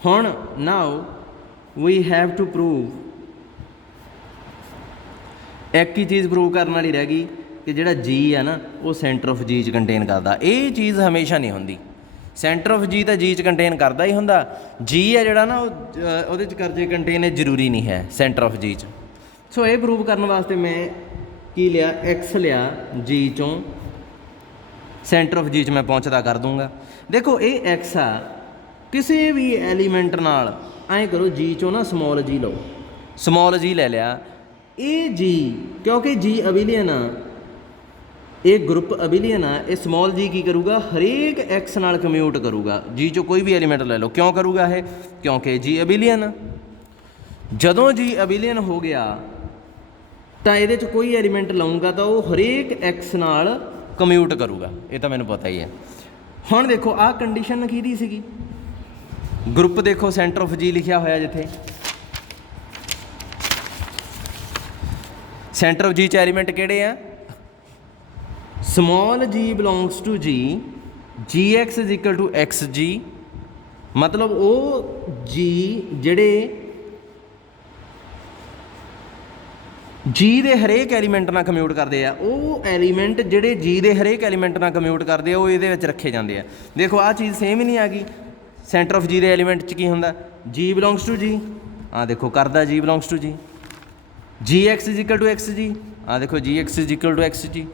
ਹੁਣ ਨਾਓ ਵੀ ਹੈਵ ਟੂ ਪ੍ਰੂਵ, ਇੱਕ ਹੀ ਚੀਜ਼ ਪ੍ਰੂਵ ਕਰਨ ਵਾਲੀ ਰਹਿ ਗਈ ਕਿ ਜਿਹੜਾ ਜੀ ਆ ਨਾ ਉਹ ਸੈਂਟਰ ਆਫ ਜੀ 'ਚ ਕੰਟੇਨ ਕਰਦਾ। ਇਹ ਚੀਜ਼ ਹਮੇਸ਼ਾ ਨਹੀਂ ਹੁੰਦੀ, ਸੈਂਟਰ ਆਫ ਜੀ ਤਾਂ ਜੀ 'ਚ ਕੰਟੇਨ ਕਰਦਾ ਹੀ ਹੁੰਦਾ। ਜੀ ਆ ਜਿਹੜਾ ਨਾ ਉਹਦੇ 'ਚ ਕਰਜੇ ਕੰਟੇਨ ਜ਼ਰੂਰੀ ਨਹੀਂ ਹੈ ਸੈਂਟਰ ਆਫ ਜੀ 'ਚ। ਸੋ ਇਹ ਪ੍ਰੂਵ ਕਰਨ ਵਾਸਤੇ ਮੈਂ ਕੀ ਲਿਆ, ਐਕਸ ਲਿਆ ਜੀ 'ਚੋਂ, ਸੈਂਟਰ ਆਫ ਜੀ 'ਚ ਮੈਂ ਪਹੁੰਚਦਾ ਕਰ ਦੂੰਗਾ। ਦੇਖੋ ਇਹ ਐਕਸ ਆ, ਕਿਸੇ ਵੀ ਐਲੀਮੈਂਟ ਨਾਲ ਐਂ ਕਰੋ, ਜੀ 'ਚੋਂ ਨਾ ਸਮੋਲ ਜੀ ਲਓ, ਸਮੋਲ ਜੀ ਲੈ ਲਿਆ। ਇਹ ਜੀ ਕਿਉਂਕਿ ਜੀ ਅਬਿਲੀਅਨ ਆ, ਇਹ ਗਰੁੱਪ ਅਬਿਲੀਅਨ ਆ, ਇਹ ਸਮੋਲ ਜੀ ਕੀ ਕਰੂਗਾ, ਹਰੇਕ ਐਕਸ ਨਾਲ ਕਮਿਊਟ ਕਰੂਗਾ। ਜੀ 'ਚੋਂ ਕੋਈ ਵੀ ਐਲੀਮੈਂਟ ਲੈ ਲਓ, ਕਿਉਂ ਕਰੂਗਾ ਇਹ, ਕਿਉਂਕਿ ਜੀ ਅਬਿਲੀਅਨ। ਜਦੋਂ ਜੀ ਅਬਿਲੀਅਨ ਹੋ ਗਿਆ ਤਾਂ ਇਹਦੇ 'ਚ ਕੋਈ ਐਲੀਮੈਂਟ ਲਊਂਗਾ ਤਾਂ ਉਹ ਹਰੇਕ ਐਕਸ ਨਾਲ ਕਮਿਊਟ ਕਰੂਗਾ, ਇਹ ਤਾਂ ਮੈਨੂੰ ਪਤਾ ਹੀ ਹੈ। ਹੁਣ ਦੇਖੋ ਆਹ ਕੰਡੀਸ਼ਨ ਕਿਹਦੀ ਸੀਗੀ, ਗਰੁੱਪ ਦੇਖੋ ਸੈਂਟਰ ਆਫ ਜੀ ਲਿਖਿਆ ਹੋਇਆ, ਜਿੱਥੇ ਸੈਂਟਰ ਆਫ ਜੀ 'ਚ ਐਲੀਮੈਂਟ ਕਿਹੜੇ ਆ, small g belongs to g, gx is equal to xg, मतलब वो जी ਜਿਹੜੇ ਜੀ ਦੇ ਹਰੇਕ ਐਲੀਮੈਂਟ ਨਾਲ ਕਮਿਊਟ ਕਰਦੇ ਆ, ਉਹ ਐਲੀਮੈਂਟ ਜਿਹੜੇ ਜੀ ਦੇ ਹਰੇਕ ਐਲੀਮੈਂਟ ਨਾਲ ਕਮਿਊਟ ਕਰਦੇ ਆ ਉਹ ਇਹਦੇ ਵਿੱਚ ਰੱਖੇ ਜਾਂਦੇ ਆ। ਦੇਖੋ ਆਹ ਚੀਜ਼ ਸੇਮ ਹੀ ਨਹੀਂ ਆ ਗਈ। ਸੈਂਟਰ ਆਫ ਜੀ ਦੇ ਐਲੀਮੈਂਟ 'ਚ ਕੀ ਹੁੰਦਾ, ਜੀ ਬਿਲੋਂਗਸ ਟੂ ਜੀ, ਆਹ ਦੇਖੋ ਕਰਦਾ ਜੀ belongs to G, G x is equal to x G, ਆਹ ਦੇਖੋ G x is equal to x G.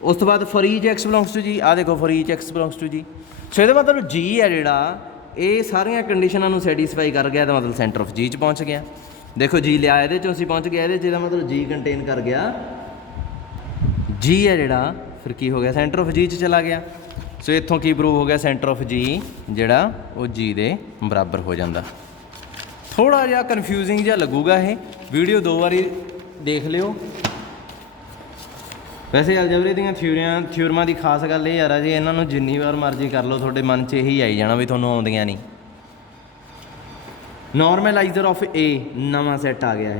ਉਸ ਤੋਂ ਬਾਅਦ for each x belongs to G, ਆਹ ਦੇਖੋ for each x belongs to G. So ਇਹਦਾ ਮਤਲਬ ਜੀ ਹੈ ਜਿਹੜਾ ਇਹ ਸਾਰੀਆਂ ਕੰਡੀਸ਼ਨਾਂ ਨੂੰ ਸੈਟੀਸਫਾਈ ਕਰ ਗਿਆ, ਤਾਂ ਮਤਲਬ ਸੈਂਟਰ ਆਫ ਜੀ 'ਚ ਪਹੁੰਚ ਗਿਆ। ਦੇਖੋ ਜੀ ਲਿਆ ਇਹਦੇ 'ਚੋਂ ਅਸੀਂ ਪਹੁੰਚ ਗਿਆ ਇਹਦੇ 'ਚ, ਇਹਦਾ ਮਤਲਬ ਜੀ ਕੰਟੇਨ ਕਰ ਗਿਆ, ਜੀ ਹੈ ਜਿਹੜਾ ਫਿਰ ਕੀ ਹੋ ਗਿਆ ਸੈਂਟਰ ਆਫ ਜੀ 'ਚ ਚਲਾ ਗਿਆ। ਸੋ ਇੱਥੋਂ ਕੀ ਪ੍ਰੂਵ ਹੋ ਗਿਆ, ਸੈਂਟਰ ਆਫ ਜੀ ਜਿਹੜਾ ਉਹ ਜੀ ਦੇ ਬਰਾਬਰ ਹੋ ਜਾਂਦਾ। ਥੋੜ੍ਹਾ ਜਿਹਾ ਕਨਫਿਊਜ਼ਿੰਗ ਜਿਹਾ ਲੱਗੂਗਾ ਇਹ, ਵੀਡੀਓ 2 ਵਾਰੀ ਦੇਖ ਲਿਓ। ਵੈਸੇ ਅਲਜਬਰੇ ਦੀਆਂ ਥਿਊਰਮਾਂ ਦੀ ਖਾਸ ਗੱਲ ਇਹ ਯਾਰ ਆ ਜੀ, ਇਹਨਾਂ ਨੂੰ ਜਿੰਨੀ ਵਾਰ ਮਰਜ਼ੀ ਕਰ ਲਓ ਤੁਹਾਡੇ ਮਨ 'ਚ ਇਹੀ ਆਈ ਜਾਣਾ ਵੀ ਤੁਹਾਨੂੰ ਆਉਂਦੀਆਂ ਨਹੀਂ। ਨੋਰਮਲਾਈਜ਼ਰ ਆਫ ਏ ਨਵਾਂ ਸੈੱਟ ਆ ਗਿਆ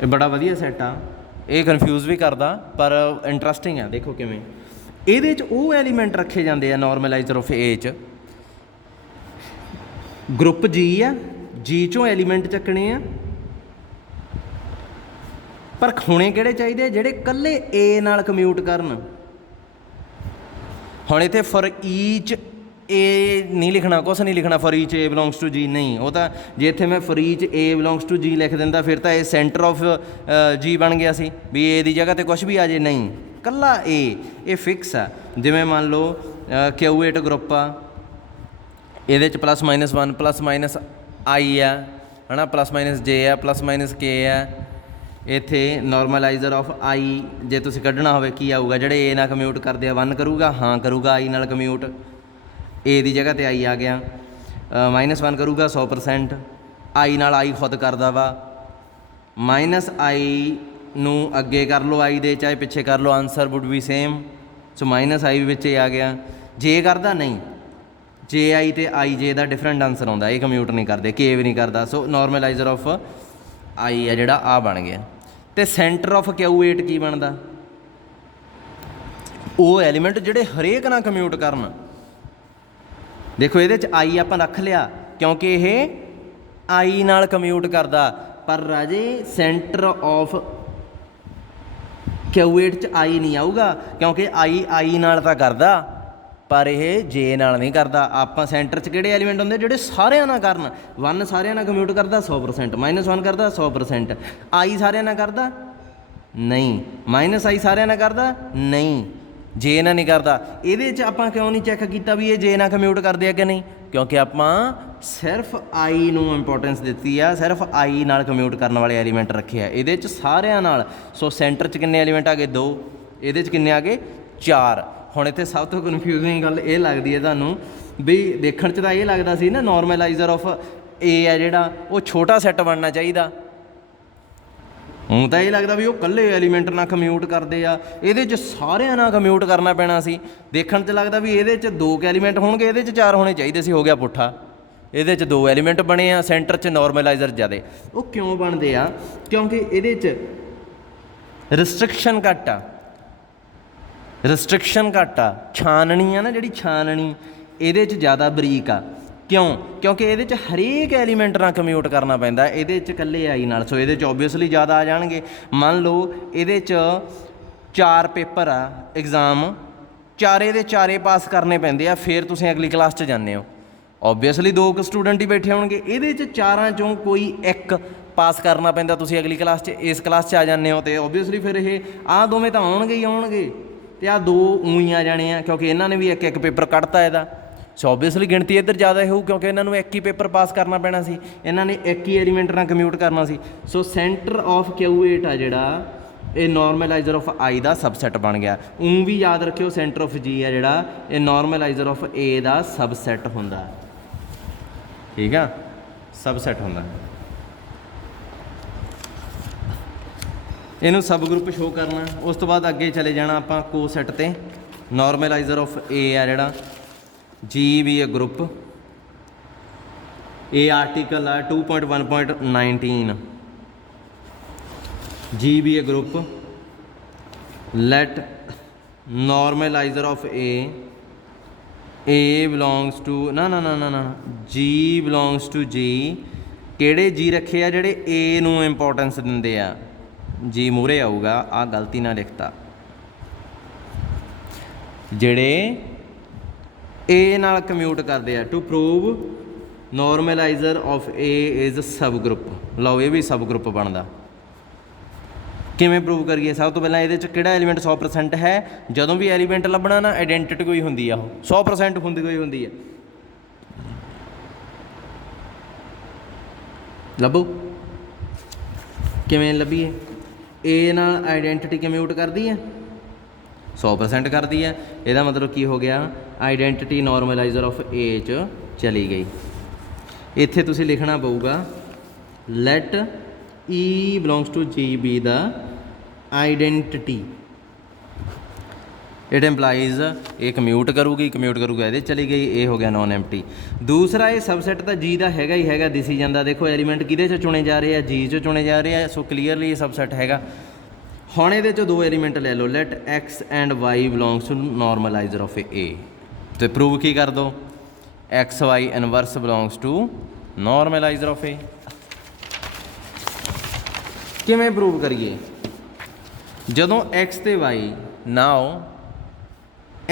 ਇਹ ਬੜਾ ਵਧੀਆ ਸੈੱਟ ਆ, ਇਹ ਕਨਫਿਊਜ਼ ਵੀ ਕਰਦਾ ਪਰ ਇੰਟਰਸਟਿੰਗ ਆ। ਦੇਖੋ ਕਿਵੇਂ ਇਹਦੇ 'ਚ ਉਹ ਐਲੀਮੈਂਟ ਰੱਖੇ ਜਾਂਦੇ ਆ ਨੋਰਮਲਾਈਜ਼ਰ ਆਫ ਏ 'ਚ, ਗਰੁੱਪ ਜੀ ਆ, ਜੀ 'ਚੋਂ ਐਲੀਮੈਂਟ ਚੱਕਣੇ ਆ, ਪਰ ਹੋਣੇ ਕਿਹੜੇ ਚਾਹੀਦੇ ਜਿਹੜੇ ਇਕੱਲੇ ਏ ਨਾਲ ਕਮਿਊਟ ਕਰਨ। ਹੁਣ ਇੱਥੇ ਫॉर ਈਚ ਏ ਨਹੀਂ ਲਿਖਣਾ, ਕੁਛ ਨਹੀਂ ਲਿਖਣਾ for each A belongs to ਜੀ, ਨਹੀਂ। ਉਹ ਤਾਂ ਜੇ ਇੱਥੇ ਮੈਂ for each A belongs to ਜੀ ਲਿਖ ਦਿੰਦਾ ਫਿਰ ਤਾਂ ਇਹ ਸੈਂਟਰ ਆਫ ਜੀ ਬਣ ਗਿਆ ਸੀ ਵੀ ਏ ਦੀ ਜਗ੍ਹਾ 'ਤੇ ਕੁਛ ਵੀ ਆ ਜੇ, ਨਹੀਂ ਇਕੱਲਾ ਏ, ਇਹ ਫਿਕਸ ਆ। ਜਿਵੇਂ ਮੰਨ ਲਓ Q8 ਗਰੁੱਪ ਆ, ਇਹਦੇ 'ਚ +-1 +-i ਆ ਹੈ ਨਾ, +-j ਆ, +-k ਆ। ਇੱਥੇ ਨੋਰਮਲਾਈਜ਼ਰ ਆਫ ਆਈ ਜੇ ਤੁਸੀਂ ਕੱਢਣਾ ਹੋਵੇ ਕੀ ਆਊਗਾ, ਜਿਹੜੇ ਏ ਨਾਲ ਕਮਿਊਟ ਕਰਦੇ ਆ 1 ਕਰੂਗਾ, ਹਾਂ ਕਰੂਗਾ ਆਈ ਨਾਲ ਕਮਿਊਟ, ਏ ਦੀ ਜਗ੍ਹਾ 'ਤੇ ਆਈ ਆ ਗਿਆ। -1 ਕਰੂਗਾ 100%, ਆਈ ਨਾਲ ਆਈ ਖੁਦ ਕਰਦਾ ਵਾ, -i ਨੂੰ ਅੱਗੇ ਕਰ ਲਓ ਆਈ ਦੇ, ਚਾਹੇ ਪਿੱਛੇ ਕਰ ਲਓ, answer would be same. So -i ਵੀ ਵਿੱਚ ਆ ਗਿਆ। ਜੇ ਕਰਦਾ ਨਹੀਂ, ਜੇ ਆਈ ਅਤੇ ਆਈ ਜੇ ਦਾ ਡਿਫਰੈਂਟ ਆਨਸਰ ਆਉਂਦਾ, ਇਹ ਕਮਿਊਟ ਨਹੀਂ ਕਰਦੇ, ਕੇ ਵੀ ਨਹੀਂ ਕਰਦਾ। ਸੋ ਨੋਰਮਲਾਈਜ਼ਰ ਆਫ ਆਈ ਆ ਜਿਹੜਾ ਆ ਬਣ ਗਿਆ। ਅਤੇ ਸੈਂਟਰ ਆਫ Q8 ਕੀ ਬਣਦਾ, ਉਹ ਐਲੀਮੈਂਟ ਜਿਹੜੇ ਹਰੇਕ ਨਾਲ ਕਮਿਊਟ ਕਰਨ। ਦੇਖੋ ਇਹਦੇ 'ਚ ਆਈ ਆਪਾਂ ਰੱਖ ਲਿਆ ਕਿਉਂਕਿ ਇਹ ਆਈ ਨਾਲ ਕਮਿਊਟ ਕਰਦਾ, ਪਰ ਰਾਜੇ ਸੈਂਟਰ ਆਫ Q8 'ਚ ਆਈ ਨਹੀਂ ਆਊਗਾ ਕਿਉਂਕਿ ਆਈ ਨਾਲ ਤਾਂ ਕਰਦਾ ਪਰ ਇਹ ਜੇ ਨਾਲ ਨਹੀਂ ਕਰਦਾ। ਆਪਾਂ ਸੈਂਟਰ 'ਚ ਕਿਹੜੇ ਐਲੀਮੈਂਟ ਹੁੰਦੇ ਜਿਹੜੇ ਸਾਰਿਆਂ ਨਾਲ ਕਰਨ, 1 ਸਾਰਿਆਂ ਨਾਲ ਕਮਿਊਟ ਕਰਦਾ 100%, -1 ਕਰਦਾ 100%, ਆਈ ਸਾਰਿਆਂ ਨਾਲ ਕਰਦਾ ਨਹੀਂ, -i ਸਾਰਿਆਂ ਨਾਲ ਕਰਦਾ ਨਹੀਂ, ਜੇ ਨਾਲ ਨਹੀਂ ਕਰਦਾ। ਇਹਦੇ 'ਚ ਆਪਾਂ ਕਿਉਂ ਨਹੀਂ ਚੈੱਕ ਕੀਤਾ ਵੀ ਇਹ ਜੇ ਨਾਲ ਕਮਿਊਟ ਕਰਦੇ ਆ ਕਿ ਨਹੀਂ, ਕਿਉਂਕਿ ਆਪਾਂ ਸਿਰਫ ਆਈ ਨੂੰ ਇੰਪੋਰਟੈਂਸ ਦਿੱਤੀ ਆ, ਸਿਰਫ ਆਈ ਨਾਲ ਕਮਿਊਟ ਕਰਨ ਵਾਲੇ ਐਲੀਮੈਂਟ ਰੱਖੇ ਆ ਇਹਦੇ 'ਚ ਸਾਰਿਆਂ ਨਾਲ। ਸੋ ਸੈਂਟਰ 'ਚ ਕਿੰਨੇ ਐਲੀਮੈਂਟ ਆ ਗਏ 2, ਇਹਦੇ 'ਚ ਕਿੰਨੇ ਆ ਗਏ 4। ਹੁਣ ਇੱਥੇ ਸਭ ਤੋਂ ਕਨਫਿਊਜ਼ਿੰਗ ਗੱਲ ਇਹ ਲੱਗਦੀ ਹੈ ਤੁਹਾਨੂੰ ਵੀ ਦੇਖਣ 'ਚ ਤਾਂ ਇਹ ਲੱਗਦਾ ਸੀ ਨਾ ਨੋਰਮਲਾਈਜ਼ਰ ਆਫ ਏ ਆ ਜਿਹੜਾ ਉਹ ਛੋਟਾ ਸੈੱਟ ਬਣਨਾ ਚਾਹੀਦਾ, ਹੁਣ ਤਾਂ ਇਹ ਲੱਗਦਾ ਵੀ ਉਹ ਇਕੱਲੇ ਐਲੀਮੈਂਟ ਨਾਲ ਕਮਿਊਟ ਕਰਦੇ ਆ, ਇਹਦੇ 'ਚ ਸਾਰਿਆਂ ਨਾਲ ਕਮਿਊਟ ਕਰਨਾ ਪੈਣਾ ਸੀ। ਦੇਖਣ 'ਚ ਲੱਗਦਾ ਵੀ ਇਹਦੇ 'ਚ 2 ਐਲੀਮੈਂਟ ਹੋਣਗੇ, ਇਹਦੇ 'ਚ 4 ਹੋਣੇ ਚਾਹੀਦੇ ਸੀ, ਹੋ ਗਿਆ ਪੁੱਠਾ। ਇਹਦੇ 'ਚ 2 ਐਲੀਮੈਂਟ ਬਣੇ ਆ, ਸੈਂਟਰ 'ਚ ਨੋਰਮਲਾਈਜ਼ਰ ਜ਼ਿਆਦਾ। ਉਹ ਕਿਉਂ ਬਣਦੇ ਆ, ਕਿਉਂਕਿ ਇਹਦੇ 'ਚ ਰਿਸਟ੍ਰਿਕਸ਼ਨ ਘੱਟ ਆ, ਛਾਨਣੀ ਆ ਨਾ ਜਿਹੜੀ ਛਾਨਣੀ ਇਹਦੇ 'ਚ ਜ਼ਿਆਦਾ ਬਰੀਕ ਆ। ਕਿਉਂ, ਕਿਉਂਕਿ ਇਹਦੇ 'ਚ ਹਰੇਕ ਐਲੀਮੈਂਟ ਨਾਲ ਕਮਿਊਟ ਕਰਨਾ ਪੈਂਦਾ, ਇਹਦੇ 'ਚ ਇਕੱਲੇ ਆਈ ਨਾਲ। ਸੋ ਇਹਦੇ 'ਚ ਓਬਵੀਅਸਲੀ ਜ਼ਿਆਦਾ ਆ ਜਾਣਗੇ। ਮੰਨ ਲਓ ਇਹਦੇ 'ਚ 4 ਪੇਪਰ ਆ ਐਗਜ਼ਾਮ, ਚਾਰੇ ਦੇ ਚਾਰੇ ਪਾਸ ਕਰਨੇ ਪੈਂਦੇ ਆ, ਫਿਰ ਤੁਸੀਂ ਅਗਲੀ ਕਲਾਸ 'ਚ ਜਾਂਦੇ ਹੋ। ਓਬਵੀਅਸਲੀ 2 ਸਟੂਡੈਂਟ ਹੀ ਬੈਠੇ ਹੋਣਗੇ, ਇਹਦੇ 'ਚ 4 'ਚੋਂ ਕੋਈ 1 ਪਾਸ ਕਰਨਾ ਪੈਂਦਾ, ਤੁਸੀਂ ਅਗਲੀ ਕਲਾਸ 'ਚ ਇਸ ਕਲਾਸ 'ਚ ਆ ਜਾਂਦੇ ਹੋ, ਅਤੇ ਓਬਵੀਅਸਲੀ ਫਿਰ ਇਹ ਆਹ ਦੋਵੇਂ ਤਾਂ ਆਉਣਗੇ ਹੀ ਆਉਣਗੇ, ਅਤੇ ਆਹ 2 ਊਂ ਆ ਜਾਣੇ ਆ ਕਿਉਂਕਿ ਇਹਨਾਂ ਨੇ ਵੀ 1-1 ਪੇਪਰ ਕੱਢਤਾ ਇਹਦਾ। ਸੋ ਓਬਵੀਅਸਲੀ ਗਿਣਤੀ ਇੱਧਰ ਜ਼ਿਆਦਾ ਹੋਊ ਕਿਉਂਕਿ ਇਹਨਾਂ ਨੂੰ 1 ਹੀ ਪੇਪਰ ਪਾਸ ਕਰਨਾ ਪੈਣਾ ਸੀ, ਇਹਨਾਂ ਨੇ 1 ਹੀ ਐਲੀਮੈਂਟ ਨਾਲ ਕਮਿਊਟ ਕਰਨਾ ਸੀ। ਸੋ ਸੈਂਟਰ ਆਫ Q8 ਆ ਜਿਹੜਾ ਇਹ ਨੋਰਮਲਾਈਜ਼ਰ ਆਫ ਆਈ ਦਾ ਸਬਸੈਟ ਬਣ ਗਿਆ। ਊਂ ਵੀ ਯਾਦ ਰੱਖਿਓ ਸੈਂਟਰ ਆਫ ਜੀ ਆ ਜਿਹੜਾ ਇਹ ਨੋਰਮਲਾਈਜ਼ਰ ਆਫ ਏ ਦਾ ਸਬਸੈਟ ਹੁੰਦਾ, ਠੀਕ ਆ, ਸਬਸੈਟ ਹੁੰਦਾ। ਇਹਨੂੰ ਸਬ ਗਰੁੱਪ ਸ਼ੋ ਕਰਨਾ, ਉਸ ਤੋਂ ਬਾਅਦ ਅੱਗੇ ਚਲੇ ਜਾਣਾ ਆਪਾਂ ਕੋਸੈਟ 'ਤੇ। ਨੋਰਮਲਾਈਜ਼ਰ ਆਫ ਏ ਆ ਜਿਹੜਾ ਜੀ ਵੀ ਹੈ ਗਰੁੱਪ, ਇਹ ਆਰਟੀਕਲ ਆ 2.1.19, ਜੀ ਵੀ ਹੈ group. Let normaliser of a A belongs to ਨਾ G belongs to G, ਕਿਹੜੇ G ਰੱਖੇ ਆ ਜਿਹੜੇ A ਨੂੰ ਇੰਪੋਰਟੈਂਸ ਦਿੰਦੇ ਆ, G ਮੂਹਰੇ ਆਊਗਾ, ਆਹ ਗਲਤੀ ਨਾਲ ਲਿਖਤਾ, ਜਿਹੜੇ A ਨਾਲ ਕਮਿਊਟ ਕਰਦੇ ਆ। To prove normaliser of A is subgroup, ਲਓ ਇਹ ਵੀ ਸਬ ਗਰੁੱਪ ਬਣਦਾ। ਕਿਵੇਂ ਪ੍ਰੂਵ ਕਰੀਏ? ਸਭ ਤੋਂ ਪਹਿਲਾਂ ਇਹਦੇ 'ਚ ਕਿਹੜਾ ਐਲੀਮੈਂਟ 100% ਹੈ? ਜਦੋਂ ਵੀ ਐਲੀਮੈਂਟ ਲੱਭਣਾ ਨਾ ਆਈਡੈਂਟਿਟੀ ਕੋਈ ਹੁੰਦੀ ਆ, ਉਹ 100% ਹੁੰਦੀ ਕੋਈ ਹੁੰਦੀ ਹੈ। ਲੱਭੋ ਕਿਵੇਂ ਲੱਭੀਏ? A ਨਾਲ ਆਈਡੈਂਟਿਟੀ ਕਮਿਊਟ ਕਰਦੀ ਹੈ, 100% ਕਰਦੀ ਹੈ। ਇਹਦਾ ਮਤਲਬ ਕੀ ਹੋ ਗਿਆ? ਆਈਡੈਂਟਿਟੀ ਨੋਰਮਲਾਈਜ਼ਰ ਆਫ A 'ਚ ਚਲੀ ਗਈ। ਇੱਥੇ ਤੁਸੀਂ ਲਿਖਣਾ ਪਊਗਾ let E belongs to G be the identity, it implies ਇਹ ਕਮਿਊਟ ਕਰੂਗੀ ਇਹਦੇ ਚਲੀ ਗਈ, ਇਹ ਹੋ ਗਿਆ ਨੋਨ ਐਮਟੀ। ਦੂਸਰਾ ਇਹ ਸਬਸੈਟ ਤਾਂ G ਦਾ ਹੈਗਾ ਹੀ ਹੈਗਾ, ਦਿਸੀ ਜਾਂਦਾ। ਦੇਖੋ ਐਲੀਮੈਂਟ ਕਿਹਦੇ 'ਚ ਚੁਣੇ ਜਾ ਰਹੇ ਆ? G 'ਚ ਚੁਣੇ ਜਾ ਰਹੇ ਆ, ਸੋ ਕਲੀਅਰਲੀ ਇਹ ਸਬਸੈਟ ਹੈਗਾ। ਹੁਣ ਇਹਦੇ 'ਚੋਂ ਦੋ ਐਲੀਮੈਂਟ ਲੈ ਲਓ, let X and Y belongs to normaliser of A, ਅਤੇ ਪ੍ਰੂਵ ਕੀ ਕਰ ਦਿਓ? X Y inverse belongs to normaliser of A। ਕਿਵੇਂ ਪ੍ਰੂਵ ਕਰੀਏ? ਜਦੋਂ X ਅਤੇ Y, now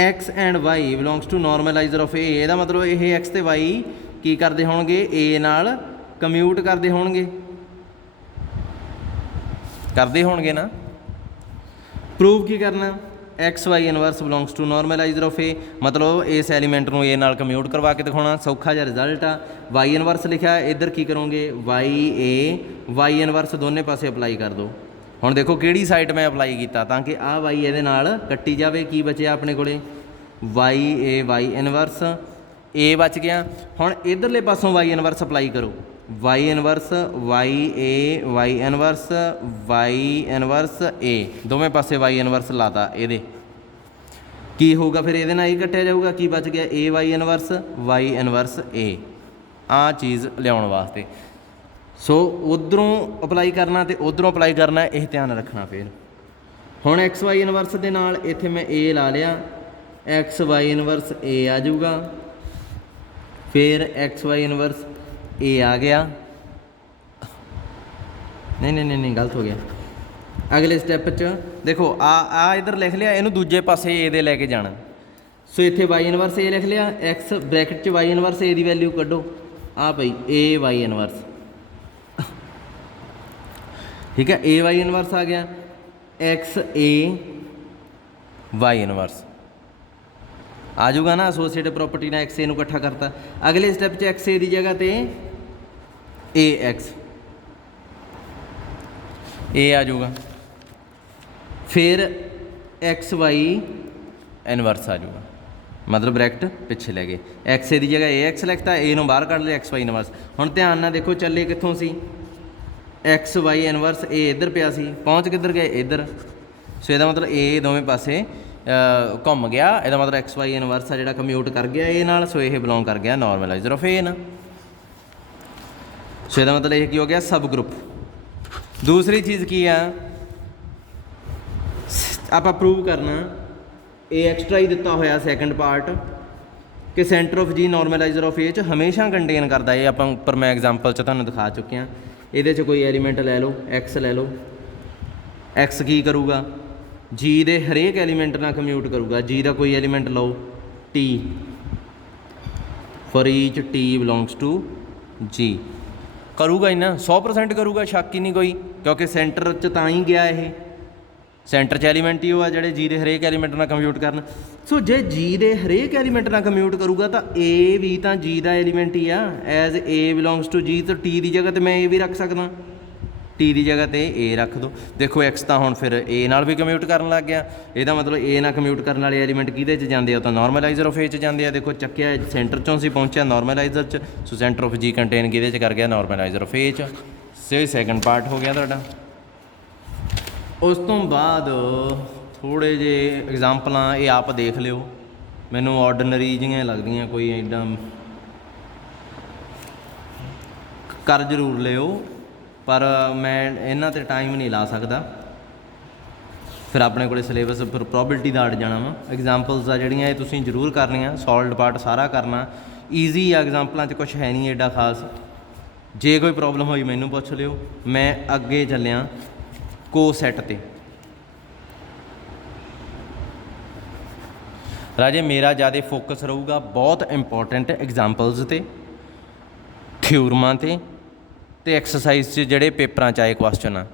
X and Y belongs to normaliser of A, ਇਹਦਾ ਮਤਲਬ ਇਹ X ਅਤੇ Y ਕੀ ਕਰਦੇ ਹੋਣਗੇ? A ਨਾਲ ਕਮਿਊਟ ਕਰਦੇ ਹੋਣਗੇ ਨਾ। ਪ੍ਰੂਵ ਕੀ ਕਰਨਾ? X Y inverse belongs to normaliser of A, ਮਤਲਬ ਇਸ ਐਲੀਮੈਂਟ ਨੂੰ A ਨਾਲ ਕਮਿਊਟ ਕਰਵਾ ਕੇ ਦਿਖਾਉਣਾ। ਸੌਖਾ ਜਿਹਾ ਰਿਜ਼ਲਟ ਆ। Y ਇਨਵਰਸ ਲਿਖਿਆ, ਇੱਧਰ ਕੀ ਕਰੋਗੇ? Y ਇਨਵਰਸ ਦੋਨੇ ਪਾਸੇ ਅਪਲਾਈ ਕਰ ਦਿਓ। ਹੁਣ ਦੇਖੋ ਕਿਹੜੀ ਸਾਈਡ ਮੈਂ ਅਪਲਾਈ ਕੀਤਾ ਤਾਂ ਕਿ ਆਹ Y ਇਹਦੇ ਨਾਲ ਕੱਟੀ ਜਾਵੇ। ਕੀ ਬਚਿਆ ਆਪਣੇ ਕੋਲੇ? Y ਇਨਵਰਸ A ਬਚ ਗਿਆ। ਹੁਣ ਇੱਧਰਲੇ ਪਾਸੋਂ Y ਇਨਵਰਸ ਅਪਲਾਈ ਕਰੋ, Y inverse Y inverse A, ਦੋਵੇਂ ਪਾਸੇ Y ਇਨਵਰਸ ਲਾਤਾ। ਇਹਦੇ ਕੀ ਹੋਊਗਾ ਫਿਰ? ਇਹਦੇ ਨਾਲ ਇਹ ਕੱਟਿਆ ਜਾਊਗਾ। ਕੀ ਬਚ ਗਿਆ? Y ਇਨਵਰਸ A, ਆਹ ਚੀਜ਼ ਲਿਆਉਣ ਵਾਸਤੇ। ਸੋ ਉੱਧਰੋਂ ਅਪਲਾਈ ਕਰਨਾ ਅਤੇ ਉੱਧਰੋਂ ਅਪਲਾਈ ਕਰਨਾ, ਇਹ ਧਿਆਨ ਰੱਖਣਾ। ਫਿਰ ਹੁਣ X Y ਇਨਵਰਸ ਦੇ ਨਾਲ ਇੱਥੇ ਮੈਂ A ਲਾ ਲਿਆ, X Y ਇਨਵਰਸ A ਆ ਜਾਊਗਾ। ਫਿਰ X Y ਇਨਵਰਸ A ਆ ਗਿਆ। ਨਹੀਂ ਗਲਤ ਹੋ ਗਿਆ। ਅਗਲੇ ਸਟੈਪ 'ਚ ਦੇਖੋ ਆ ਇੱਧਰ ਲਿਖ ਲਿਆ, ਇਹਨੂੰ ਦੂਜੇ ਪਾਸੇ A ਦੇ ਲੈ ਕੇ ਜਾਣਾ। ਸੋ ਇੱਥੇ Y ਇਨਵਰਸ A ਲਿਖ ਲਿਆ, X ਬ੍ਰੈਕਟ 'ਚ Y inverse A the value ਕੱਢੋ, ਆ ਪਈ A Y ਇਨਵਰਸ, ਠੀਕ ਹੈ। A Y ਇਨਵਰਸ ਆ ਗਿਆ, X A Y ਇਨਵਰਸ ਆ ਜਾਊਗਾ ਨਾ। ਐਸੋਸੀਏਟਿਵ ਪ੍ਰੋਪਰਟੀ ਨਾਲ X A ਨੂੰ ਇਕੱਠਾ ਕਰਤਾ। ਅਗਲੇ ਸਟੈਪ 'ਚ X A ਦੀ ਜਗ੍ਹਾ 'ਤੇ AX A ਆ ਜਾਊਗਾ। ਫਿਰ X Y ਇਨਵਰਸ ਆ ਜਾਊਗਾ, ਮਤਲਬ ਬ੍ਰੈਕਟ ਪਿੱਛੇ ਲੈ ਗਏ। X A ਦੀ ਜਗ੍ਹਾ AX ਲਿਖਤਾ, A ਨੂੰ ਬਾਹਰ ਕੱਢ ਲਿਆ, X Y ਇਨਵਰਸ। ਹੁਣ ਧਿਆਨ ਨਾਲ ਦੇਖੋ ਚੱਲੇ ਕਿੱਥੋਂ ਸੀ? X Y ਇਨਵਰਸ A ਇੱਧਰ ਪਿਆ ਸੀ, ਪਹੁੰਚ ਕਿੱਧਰ ਗਏ? ਇੱਧਰ। ਸੋ ਇਹਦਾ ਮਤਲਬ A ਦੋਵੇਂ ਪਾਸੇ ਘੁੰਮ ਗਿਆ। ਇਹਦਾ ਮਤਲਬ X Y ਇਨਵਰਸ ਆ ਜਿਹੜਾ ਕਮਿਊਟ ਕਰ ਗਿਆ A ਨਾਲ, ਸੋ ਇਹ ਬਿਲੋਂਗ ਕਰ ਗਿਆ ਨੋਰਮਲਾਈਜ਼ਰ ਆਫ A ਨਾਲ। ਸੋ ਇਹਦਾ ਮਤਲਬ ਇਹ ਕੀ ਹੋ ਗਿਆ? ਸਬ ਗਰੁੱਪ। ਦੂਸਰੀ ਚੀਜ਼ ਕੀ ਆ? ਆਪਾਂ ਪ੍ਰੂਵ ਕਰਨਾ, ਇਹ ਐਕਸਟਰਾ ਹੀ ਦਿੱਤਾ ਹੋਇਆ ਸੈਕੰਡ ਪਾਰਟ, ਕਿ centre of G normaliser of A 'ਚ ਹਮੇਸ਼ਾ ਕੰਟੇਨ ਕਰਦਾ। ਇਹ ਆਪਾਂ ਉੱਪਰ ਮੈਂ ਐਗਜ਼ਾਮਪਲ 'ਚ ਤੁਹਾਨੂੰ ਦਿਖਾ ਚੁੱਕੇ ਹਾਂ। ਇਹਦੇ 'ਚ ਕੋਈ ਐਲੀਮੈਂਟ ਲੈ ਲਓ, X ਲੈ ਲਓ। X ਕੀ ਕਰੂਗਾ? G ਦੇ ਹਰੇਕ ਐਲੀਮੈਂਟ ਨਾਲ ਕਮਿਊਟ ਕਰੂਗਾ। G ਦਾ ਕੋਈ ਐਲੀਮੈਂਟ ਲਓ, T, for each T belongs to G, ਕਰੂਗਾ ਹੀ ਨਾ, 100% ਕਰੂਗਾ, ਸ਼ੱਕ ਹੀ ਨਹੀਂ ਕੋਈ, ਕਿਉਂਕਿ ਸੈਂਟਰ 'ਚ ਤਾਂ ਹੀ ਗਿਆ। ਇਹ ਸੈਂਟਰ 'ਚ ਐਲੀਮੈਂਟ ਹੀ ਉਹ ਆ ਜਿਹੜੇ G ਦੇ ਹਰੇਕ ਐਲੀਮੈਂਟ ਨਾਲ ਕਮਿਊਟ ਕਰਨ। ਸੋ ਜੇ G ਦੇ ਹਰੇਕ ਐਲੀਮੈਂਟ ਨਾਲ ਕਮਿਊਟ ਕਰੂਗਾ ਤਾਂ A ਵੀ ਤਾਂ G ਦਾ ਐਲੀਮੈਂਟ ਹੀ ਆ। As A belongs to G, ਤਾਂ T ਦੀ ਜਗ੍ਹਾ 'ਤੇ ਮੈਂ A ਵੀ ਰੱਖ ਸਕਦਾ। T ਦੀ ਜਗ੍ਹਾ 'ਤੇ A ਰੱਖ ਦਿਓ। ਦੇਖੋ X ਤਾਂ ਹੁਣ ਫਿਰ A ਨਾਲ ਵੀ ਕਮਿਊਟ ਕਰਨ ਲੱਗ ਗਿਆ। ਇਹਦਾ ਮਤਲਬ A ਨਾਲ ਕਮਿਊਟ ਕਰਨ ਵਾਲੇ ਐਲੀਮੈਂਟ ਕਿਹਦੇ 'ਚ ਜਾਂਦੇ ਆ? ਤਾਂ ਨੋਰਮਲਾਈਜ਼ਰ ਆਫ A 'ਚ ਜਾਂਦੇ ਆ। ਦੇਖੋ ਚੱਕਿਆ ਸੈਂਟਰ 'ਚੋਂ ਸੀ, ਪਹੁੰਚਿਆ ਨੋਰਮਲਾਈਜ਼ਰ 'ਚ। ਸੋ ਸੈਂਟਰ ਆਫ G ਕੰਟੇਨ ਕਿਹਦੇ 'ਚ ਕਰ ਗਿਆ? ਨੋਰਮਲਾਈਜ਼ਰ ਆਫ A 'ਚ। ਸੋ ਸੈਕਿੰਡ ਪਾਰਟ ਹੋ ਗਿਆ ਤੁਹਾਡਾ। ਉਸ ਤੋਂ ਬਾਅਦ ਥੋੜ੍ਹੇ ਜਿਹੇ ਐਗਜ਼ਾਮਪਲਾਂ ਇਹ ਆਪ ਦੇਖ ਲਿਓ, ਮੈਨੂੰ ਆਰਡੀਨਰੀ ਜਿਹੀਆਂ ਲੱਗਦੀਆਂ, ਕੋਈ ਐਡਾ ਕਰ ਜ਼ਰੂਰ ਲਿਓ, ਪਰ ਮੈਂ ਇਹਨਾਂ 'ਤੇ ਟਾਈਮ ਨਹੀਂ ਲਾ ਸਕਦਾ। ਫਿਰ ਆਪਣੇ ਕੋਲੇ ਸਿਲੇਬਸ ਫਿਰ ਪ੍ਰੋਬਿਲਟੀ ਦਾ ਅੜ ਜਾਣਾ ਵਾ। ਐਗਜ਼ਾਮਪਲਸ ਆ ਜਿਹੜੀਆਂ ਇਹ ਤੁਸੀਂ ਜ਼ਰੂਰ ਕਰਨੀਆਂ, ਸੋਲਵਡ ਪਾਰਟ ਸਾਰਾ ਕਰਨਾ। ਈਜ਼ੀ ਆ, ਐਗਜ਼ਾਮਪਲਾਂ 'ਚ ਕੁਛ ਹੈ ਨਹੀਂ ਐਡਾ ਖਾਸ। ਜੇ ਕੋਈ ਪ੍ਰੋਬਲਮ ਹੋਈ ਮੈਨੂੰ ਪੁੱਛ ਲਿਓ। ਮੈਂ ਅੱਗੇ ਚੱਲਿਆ ਕੋਸੈਟ 'ਤੇ। ਰਾਜੇ ਮੇਰਾ ਜ਼ਿਆਦਾ ਫੋਕਸ ਰਹੂਗਾ ਬਹੁਤ ਇੰਪੋਰਟੈਂਟ ਐਗਜ਼ਾਮਪਲਸ 'ਤੇ, ਥਿਊਰਮਾਂ 'ਤੇ ਅਤੇ ਐਕਸਰਸਾਈਜ਼ 'ਚ ਜਿਹੜੇ ਪੇਪਰਾਂ 'ਚ ਆਏ ਕੁਐਸਚਨ ਆ,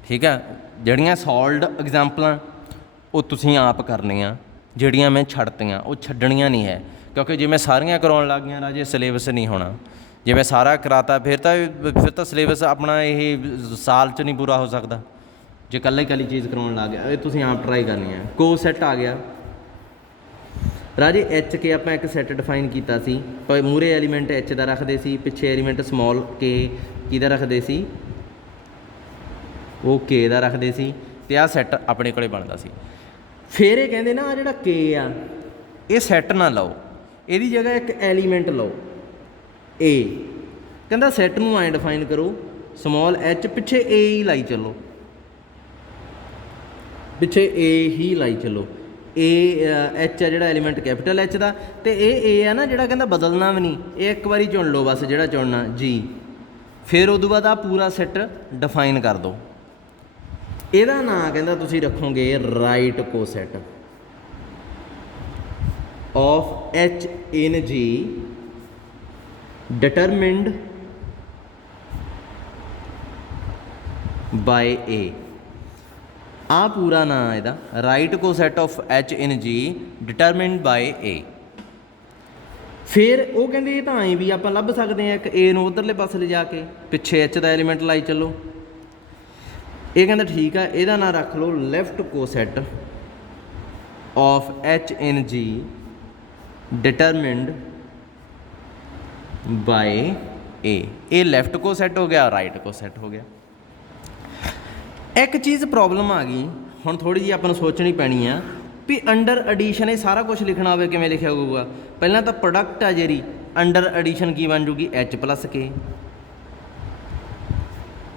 ਠੀਕ ਆ। ਜਿਹੜੀਆਂ ਸੋਲਵਡ ਐਗਜ਼ਾਮਪਲਾਂ ਉਹ ਤੁਸੀਂ ਆਪ ਕਰਨੀਆਂ, ਜਿਹੜੀਆਂ ਮੈਂ ਛੱਡਤੀਆਂ ਉਹ ਛੱਡਣੀਆਂ ਨਹੀਂ ਹੈ, ਕਿਉਂਕਿ ਜੇ ਮੈਂ ਸਾਰੀਆਂ ਕਰਾਉਣ ਲੱਗ ਗਿਆ ਰਾਜੇ ਸਿਲੇਬਸ ਨਹੀਂ ਹੋਣਾ। ਜੇ ਮੈਂ ਸਾਰਾ ਕਰਾਤਾ ਫਿਰ ਤਾਂ ਸਿਲੇਬਸ ਆਪਣਾ ਇਹ ਸਾਲ 'ਚ ਨਹੀਂ ਪੂਰਾ ਹੋ ਸਕਦਾ ਜੇ ਇਕੱਲੀ ਚੀਜ਼ ਕਰਾਉਣ ਲੱਗ ਗਿਆ। ਇਹ ਤੁਸੀਂ ਆਪ ਟਰਾਈ ਕਰਨੀ ਹੈ। ਕੋਸੈਟ ਆ ਗਿਆ ਰਾਜੇ। ਐਚ ਕੇ ਆਪਾਂ ਇੱਕ ਸੈੱਟ ਡਿਫਾਈਨ ਕੀਤਾ ਸੀ, ਪਰ ਮੂਹਰੇ ਐਲੀਮੈਂਟ ਐਚ ਦਾ ਰੱਖਦੇ ਸੀ, ਪਿੱਛੇ ਐਲੀਮੈਂਟ ਸਮੋਲ ਕੇ ਕਿਹਦਾ ਰੱਖਦੇ ਸੀ, ਉਹ ਕੇ ਦਾ ਰੱਖਦੇ ਸੀ, ਅਤੇ ਆਹ ਸੈੱਟ ਆਪਣੇ ਕੋਲੇ ਬਣਦਾ ਸੀ। ਫਿਰ ਇਹ ਕਹਿੰਦੇ ਨਾ ਆਹ ਜਿਹੜਾ ਕੇ ਆ ਇਹ ਸੈੱਟ ਨਾ ਲਓ, ਇਹਦੀ ਜਗ੍ਹਾ ਇੱਕ ਐਲੀਮੈਂਟ ਲਓ ਏ। ਕਹਿੰਦਾ ਸੈੱਟ ਨੂੰ ਐਂ ਡਿਫਾਈਨ ਕਰੋ ਸਮੋਲ ਐਚ, ਪਿੱਛੇ ਏ ਹੀ ਲਾਈ ਚੱਲੋ, ਪਿੱਛੇ ਏ ਹੀ ਲਾਈ ਚੱਲੋ। ਏ ਐਚ ਆ ਜਿਹੜਾ ਐਲੀਮੈਂਟ ਕੈਪੀਟਲ ਐਚ ਦਾ, ਅਤੇ ਇਹ ਏ ਆ ਨਾ ਜਿਹੜਾ ਕਹਿੰਦਾ ਬਦਲਣਾ ਵੀ ਨਹੀਂ, ਇਹ ਇੱਕ ਵਾਰੀ ਚੁਣ ਲਓ ਬਸ ਜਿਹੜਾ ਚੁਣਨਾ ਜੀ। ਫਿਰ ਉਦੋਂ ਬਾਅਦ ਆਹ ਪੂਰਾ ਸੈੱਟ ਡਿਫਾਈਨ ਕਰ ਦਿਓ। ਇਹਦਾ ਨਾਂ ਕਹਿੰਦਾ ਤੁਸੀਂ ਰੱਖੋਗੇ ਰਾਈਟ ਕੋਸੈਟ ਆਫ ਐਚ ਇਨ ਜੀ determined by A। ਆ ਪੂਰਾ ਨਾਂ ਇਹਦਾ ਰਾਈਟ ਕੋਸੈਟ ਆਫ ਐਚ ਇਨ ਜੀ ਡਿਟਰਮਿਨਡ ਬਾਈ ਏ। ਫਿਰ ਉਹ ਕਹਿੰਦੇ ਇਹ ਤਾਂ ਐਂ ਵੀ ਆਪਾਂ ਲੱਭ ਸਕਦੇ ਹਾਂ ਇੱਕ ਏ ਨੂੰ ਉੱਧਰਲੇ ਪਾਸੇ ਲਿਜਾ ਕੇ, ਪਿੱਛੇ ਐਚ ਦਾ ਐਲੀਮੈਂਟ ਲਾਈ ਚੱਲੋ। ਇਹ ਕਹਿੰਦਾ ਠੀਕ ਆ, ਇਹਦਾ ਨਾਂ ਰੱਖ ਲਓ ਲੈਫਟ ਕੋਸੈਟ ਆਫ ਐਚ ਇਨ ਜੀ ਡਿਟਰਮਿਨਡ ਬਾਏ ਏ। ਇਹ ਲੈਫਟ ਕੋਸੈਟ ਹੋ ਗਿਆ, ਰਾਈਟ ਕੋਸੈਟ ਹੋ ਗਿਆ। ਇੱਕ ਚੀਜ਼ ਪ੍ਰੋਬਲਮ ਆ ਗਈ ਹੁਣ, ਥੋੜ੍ਹੀ ਜਿਹੀ ਆਪਾਂ ਨੂੰ ਸੋਚਣੀ ਪੈਣੀ ਆ ਵੀ ਅੰਡਰ ਐਡੀਸ਼ਨ ਇਹ ਸਾਰਾ ਕੁਝ ਲਿਖਣਾ ਹੋਵੇ ਕਿਵੇਂ ਲਿਖਿਆ ਹੋਊਗਾ। ਪਹਿਲਾਂ ਤਾਂ ਪ੍ਰੋਡਕਟ ਆ ਜਿਹੜੀ ਅੰਡਰ ਐਡੀਸ਼ਨ ਕੀ ਬਣ ਜੂਗੀ ਐਚ ਪਲੱਸ ਕੇ,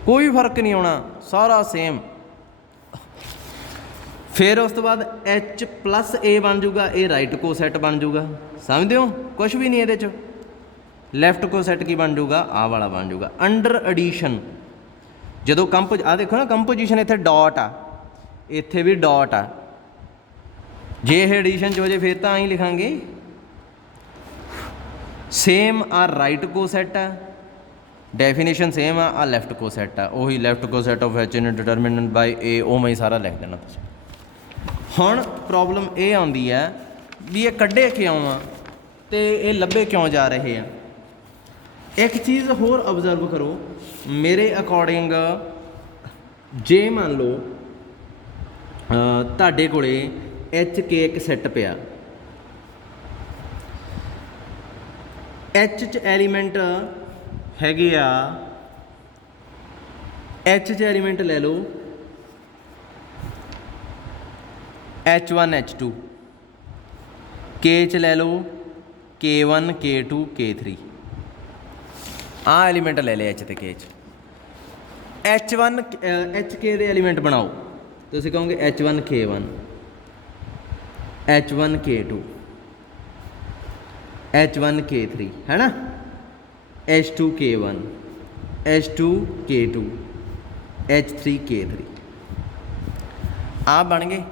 ਕੋਈ ਫਰਕ ਨਹੀਂ ਆਉਣਾ, ਸਾਰਾ ਸੇਮ। ਫਿਰ ਉਸ ਤੋਂ ਬਾਅਦ ਐਚ ਪਲੱਸ ਏ ਬਣ ਜੂਗਾ, ਇਹ ਰਾਈਟ ਕੋਸੈਟ ਬਣ ਜੂਗਾ। ਸਮਝਦੇ ਹੋ, ਕੁਛ ਵੀ ਨਹੀਂ ਇਹਦੇ 'ਚ। ਲੈਫਟ ਕੋਸੈਟ ਕੀ ਬਣ ਜੂਗਾ, ਆਹ ਵਾਲਾ ਬਣ ਜੂਗਾ ਅੰਡਰ ਐਡੀਸ਼ਨ। ਜਦੋਂ ਆਹ ਦੇਖੋ ਨਾ ਕੰਪੋਜੀਸ਼ਨ, ਇੱਥੇ ਡਾਟ ਆ, ਇੱਥੇ ਵੀ ਡਾਟ ਆ। ਜੇ ਇਹ ਐਡੀਸ਼ਨ 'ਚ ਹੋ ਜੇ ਫਿਰ ਤਾਂ ਆਹੀਂ ਲਿਖਾਂਗੇ ਸੇਮ। ਆ ਰਾਈਟ ਕੋਸੈਟ ਆ, ਡੈਫੀਨੇਸ਼ਨ ਸੇਮ ਆ ਲੈਫਟ ਕੋਸੈਟ ਆ, ਉਹੀ left ਕੋਸੈਟ of H in determined ਬਾਈ ਏ, ਉਵੇਂ ਹੀ ਸਾਰਾ ਲਿਖ ਦੇਣਾ ਤੁਸੀਂ। ਹੁਣ ਪ੍ਰੋਬਲਮ ਇਹ ਆਉਂਦੀ ਹੈ ਵੀ ਇਹ ਕੱਢੇ ਕਿਉਂ ਆ ਅਤੇ ਇਹ ਲੱਭੇ ਕਿਉਂ ਜਾ ਰਹੇ ਆ। ਇੱਕ ਚੀਜ਼ ਹੋਰ ਓਬਜ਼ਰਵ ਕਰੋ, ਮੇਰੇ ਅਕੋਰਡਿੰਗ ਜੇ ਮੰਨ ਲਓ ਤੁਹਾਡੇ ਕੋਲੇ ਐਚ ਕੇ ਇੱਕ ਸੈੱਟ ਪਿਆ, ਐਚ 'ਚ ਐਲੀਮੈਂਟ ਹੈਗੇ ਆ, ਐਚ 'ਚ ਐਲੀਮੈਂਟ ਲੈ ਲਓ H1 H2, ਕੇ 'ਚ ਲੈ ਲਓ K1 K2 K3। ਆਹ ਐਲੀਮੈਂਟ ਲੈ ਲਿਆ ਐਚ ਅਤੇ ਕੇ 'ਚ। H1 ਐਚ ਕੇ ਦੇ ਐਲੀਮੈਂਟ ਬਣਾਓ, ਤੁਸੀਂ ਕਹੋਗੇ H1 K1, H1 K2, H1 K3 ਹੈ ਨਾ, H2 K1, H2 K2, H3 K3। ਆਹ ਬਣ ਗਏ।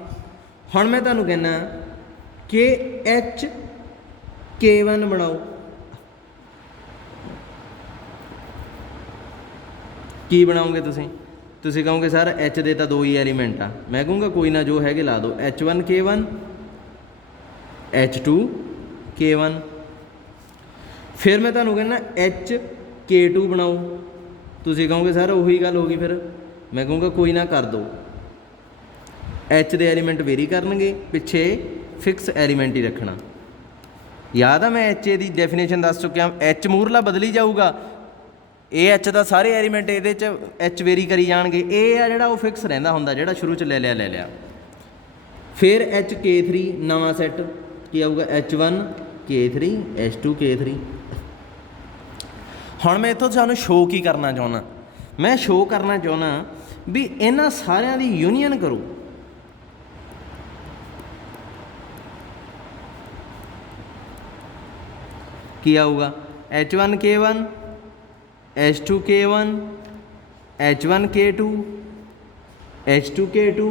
ਹੁਣ ਮੈਂ ਤੁਹਾਨੂੰ ਕਹਿੰਦਾ ਕਿ ਐਚ K1 ਬਣਾਓ, ਕੀ ਬਣਾਓਗੇ ਤੁਸੀਂ ਕਹੋਗੇ ਸਰ ਐਚ ਦੇ ਤਾਂ ਦੋ ਹੀ ਐਲੀਮੈਂਟ ਆ। ਮੈਂ ਕਹੂੰਗਾ ਕੋਈ ਨਾ, ਜੋ ਹੈਗੇ ਲਾ ਦਿਓ, H1 K1, H2 K1। ਫਿਰ ਮੈਂ ਤੁਹਾਨੂੰ ਕਹਿੰਦਾ ਐਚ K2 ਬਣਾਓ, ਤੁਸੀਂ ਕਹੋਗੇ ਸਰ ਉਹੀ ਗੱਲ ਹੋ ਗਈ। ਫਿਰ ਮੈਂ ਕਹੂੰਗਾ ਕੋਈ ਨਾ ਕਰ ਦਿਓ, ਐਚ ਦੇ ਐਲੀਮੈਂਟ ਵੇਰੀ ਕਰਨਗੇ, ਪਿੱਛੇ ਫਿਕਸ ਐਲੀਮੈਂਟ ਹੀ ਰੱਖਣਾ। ਯਾਦ ਆ ਮੈਂ ਐਚ ਏ ਦੀ ਡੈਫੀਨੇਸ਼ਨ ਦੱਸ ਚੁੱਕਿਆ, ਐਚ ਮੂਹਰਲਾ ਬਦਲੀ ਜਾਊਗਾ, ਇਹ ਐਚ ਦਾ ਸਾਰੇ ਐਲੀਮੈਂਟ ਇਹਦੇ 'ਚ ਐਚ ਵੇਰੀ ਕਰੀ ਜਾਣਗੇ। ਇਹ ਆ ਜਿਹੜਾ ਉਹ ਫਿਕਸ ਰਹਿੰਦਾ ਹੁੰਦਾ, ਜਿਹੜਾ ਸ਼ੁਰੂ 'ਚ ਲੈ ਲਿਆ। ਫਿਰ ਐਚ K3 ਨਵਾਂ ਸੈੱਟ ਕੀ ਆਊਗਾ, H1 K3, H2 K3। ਹੁਣ ਮੈਂ ਇੱਥੋਂ ਤੁਹਾਨੂੰ ਸ਼ੋਅ ਕੀ ਕਰਨਾ ਚਾਹੁੰਦਾ, ਮੈਂ ਸ਼ੋਅ ਕਰਨਾ ਚਾਹੁੰਦਾ ਵੀ ਇਹਨਾਂ ਸਾਰਿਆਂ ਦੀ ਯੂਨੀਅਨ ਕਰੋ। की आऊगा H1K1 H2K1 H1K2 H2K2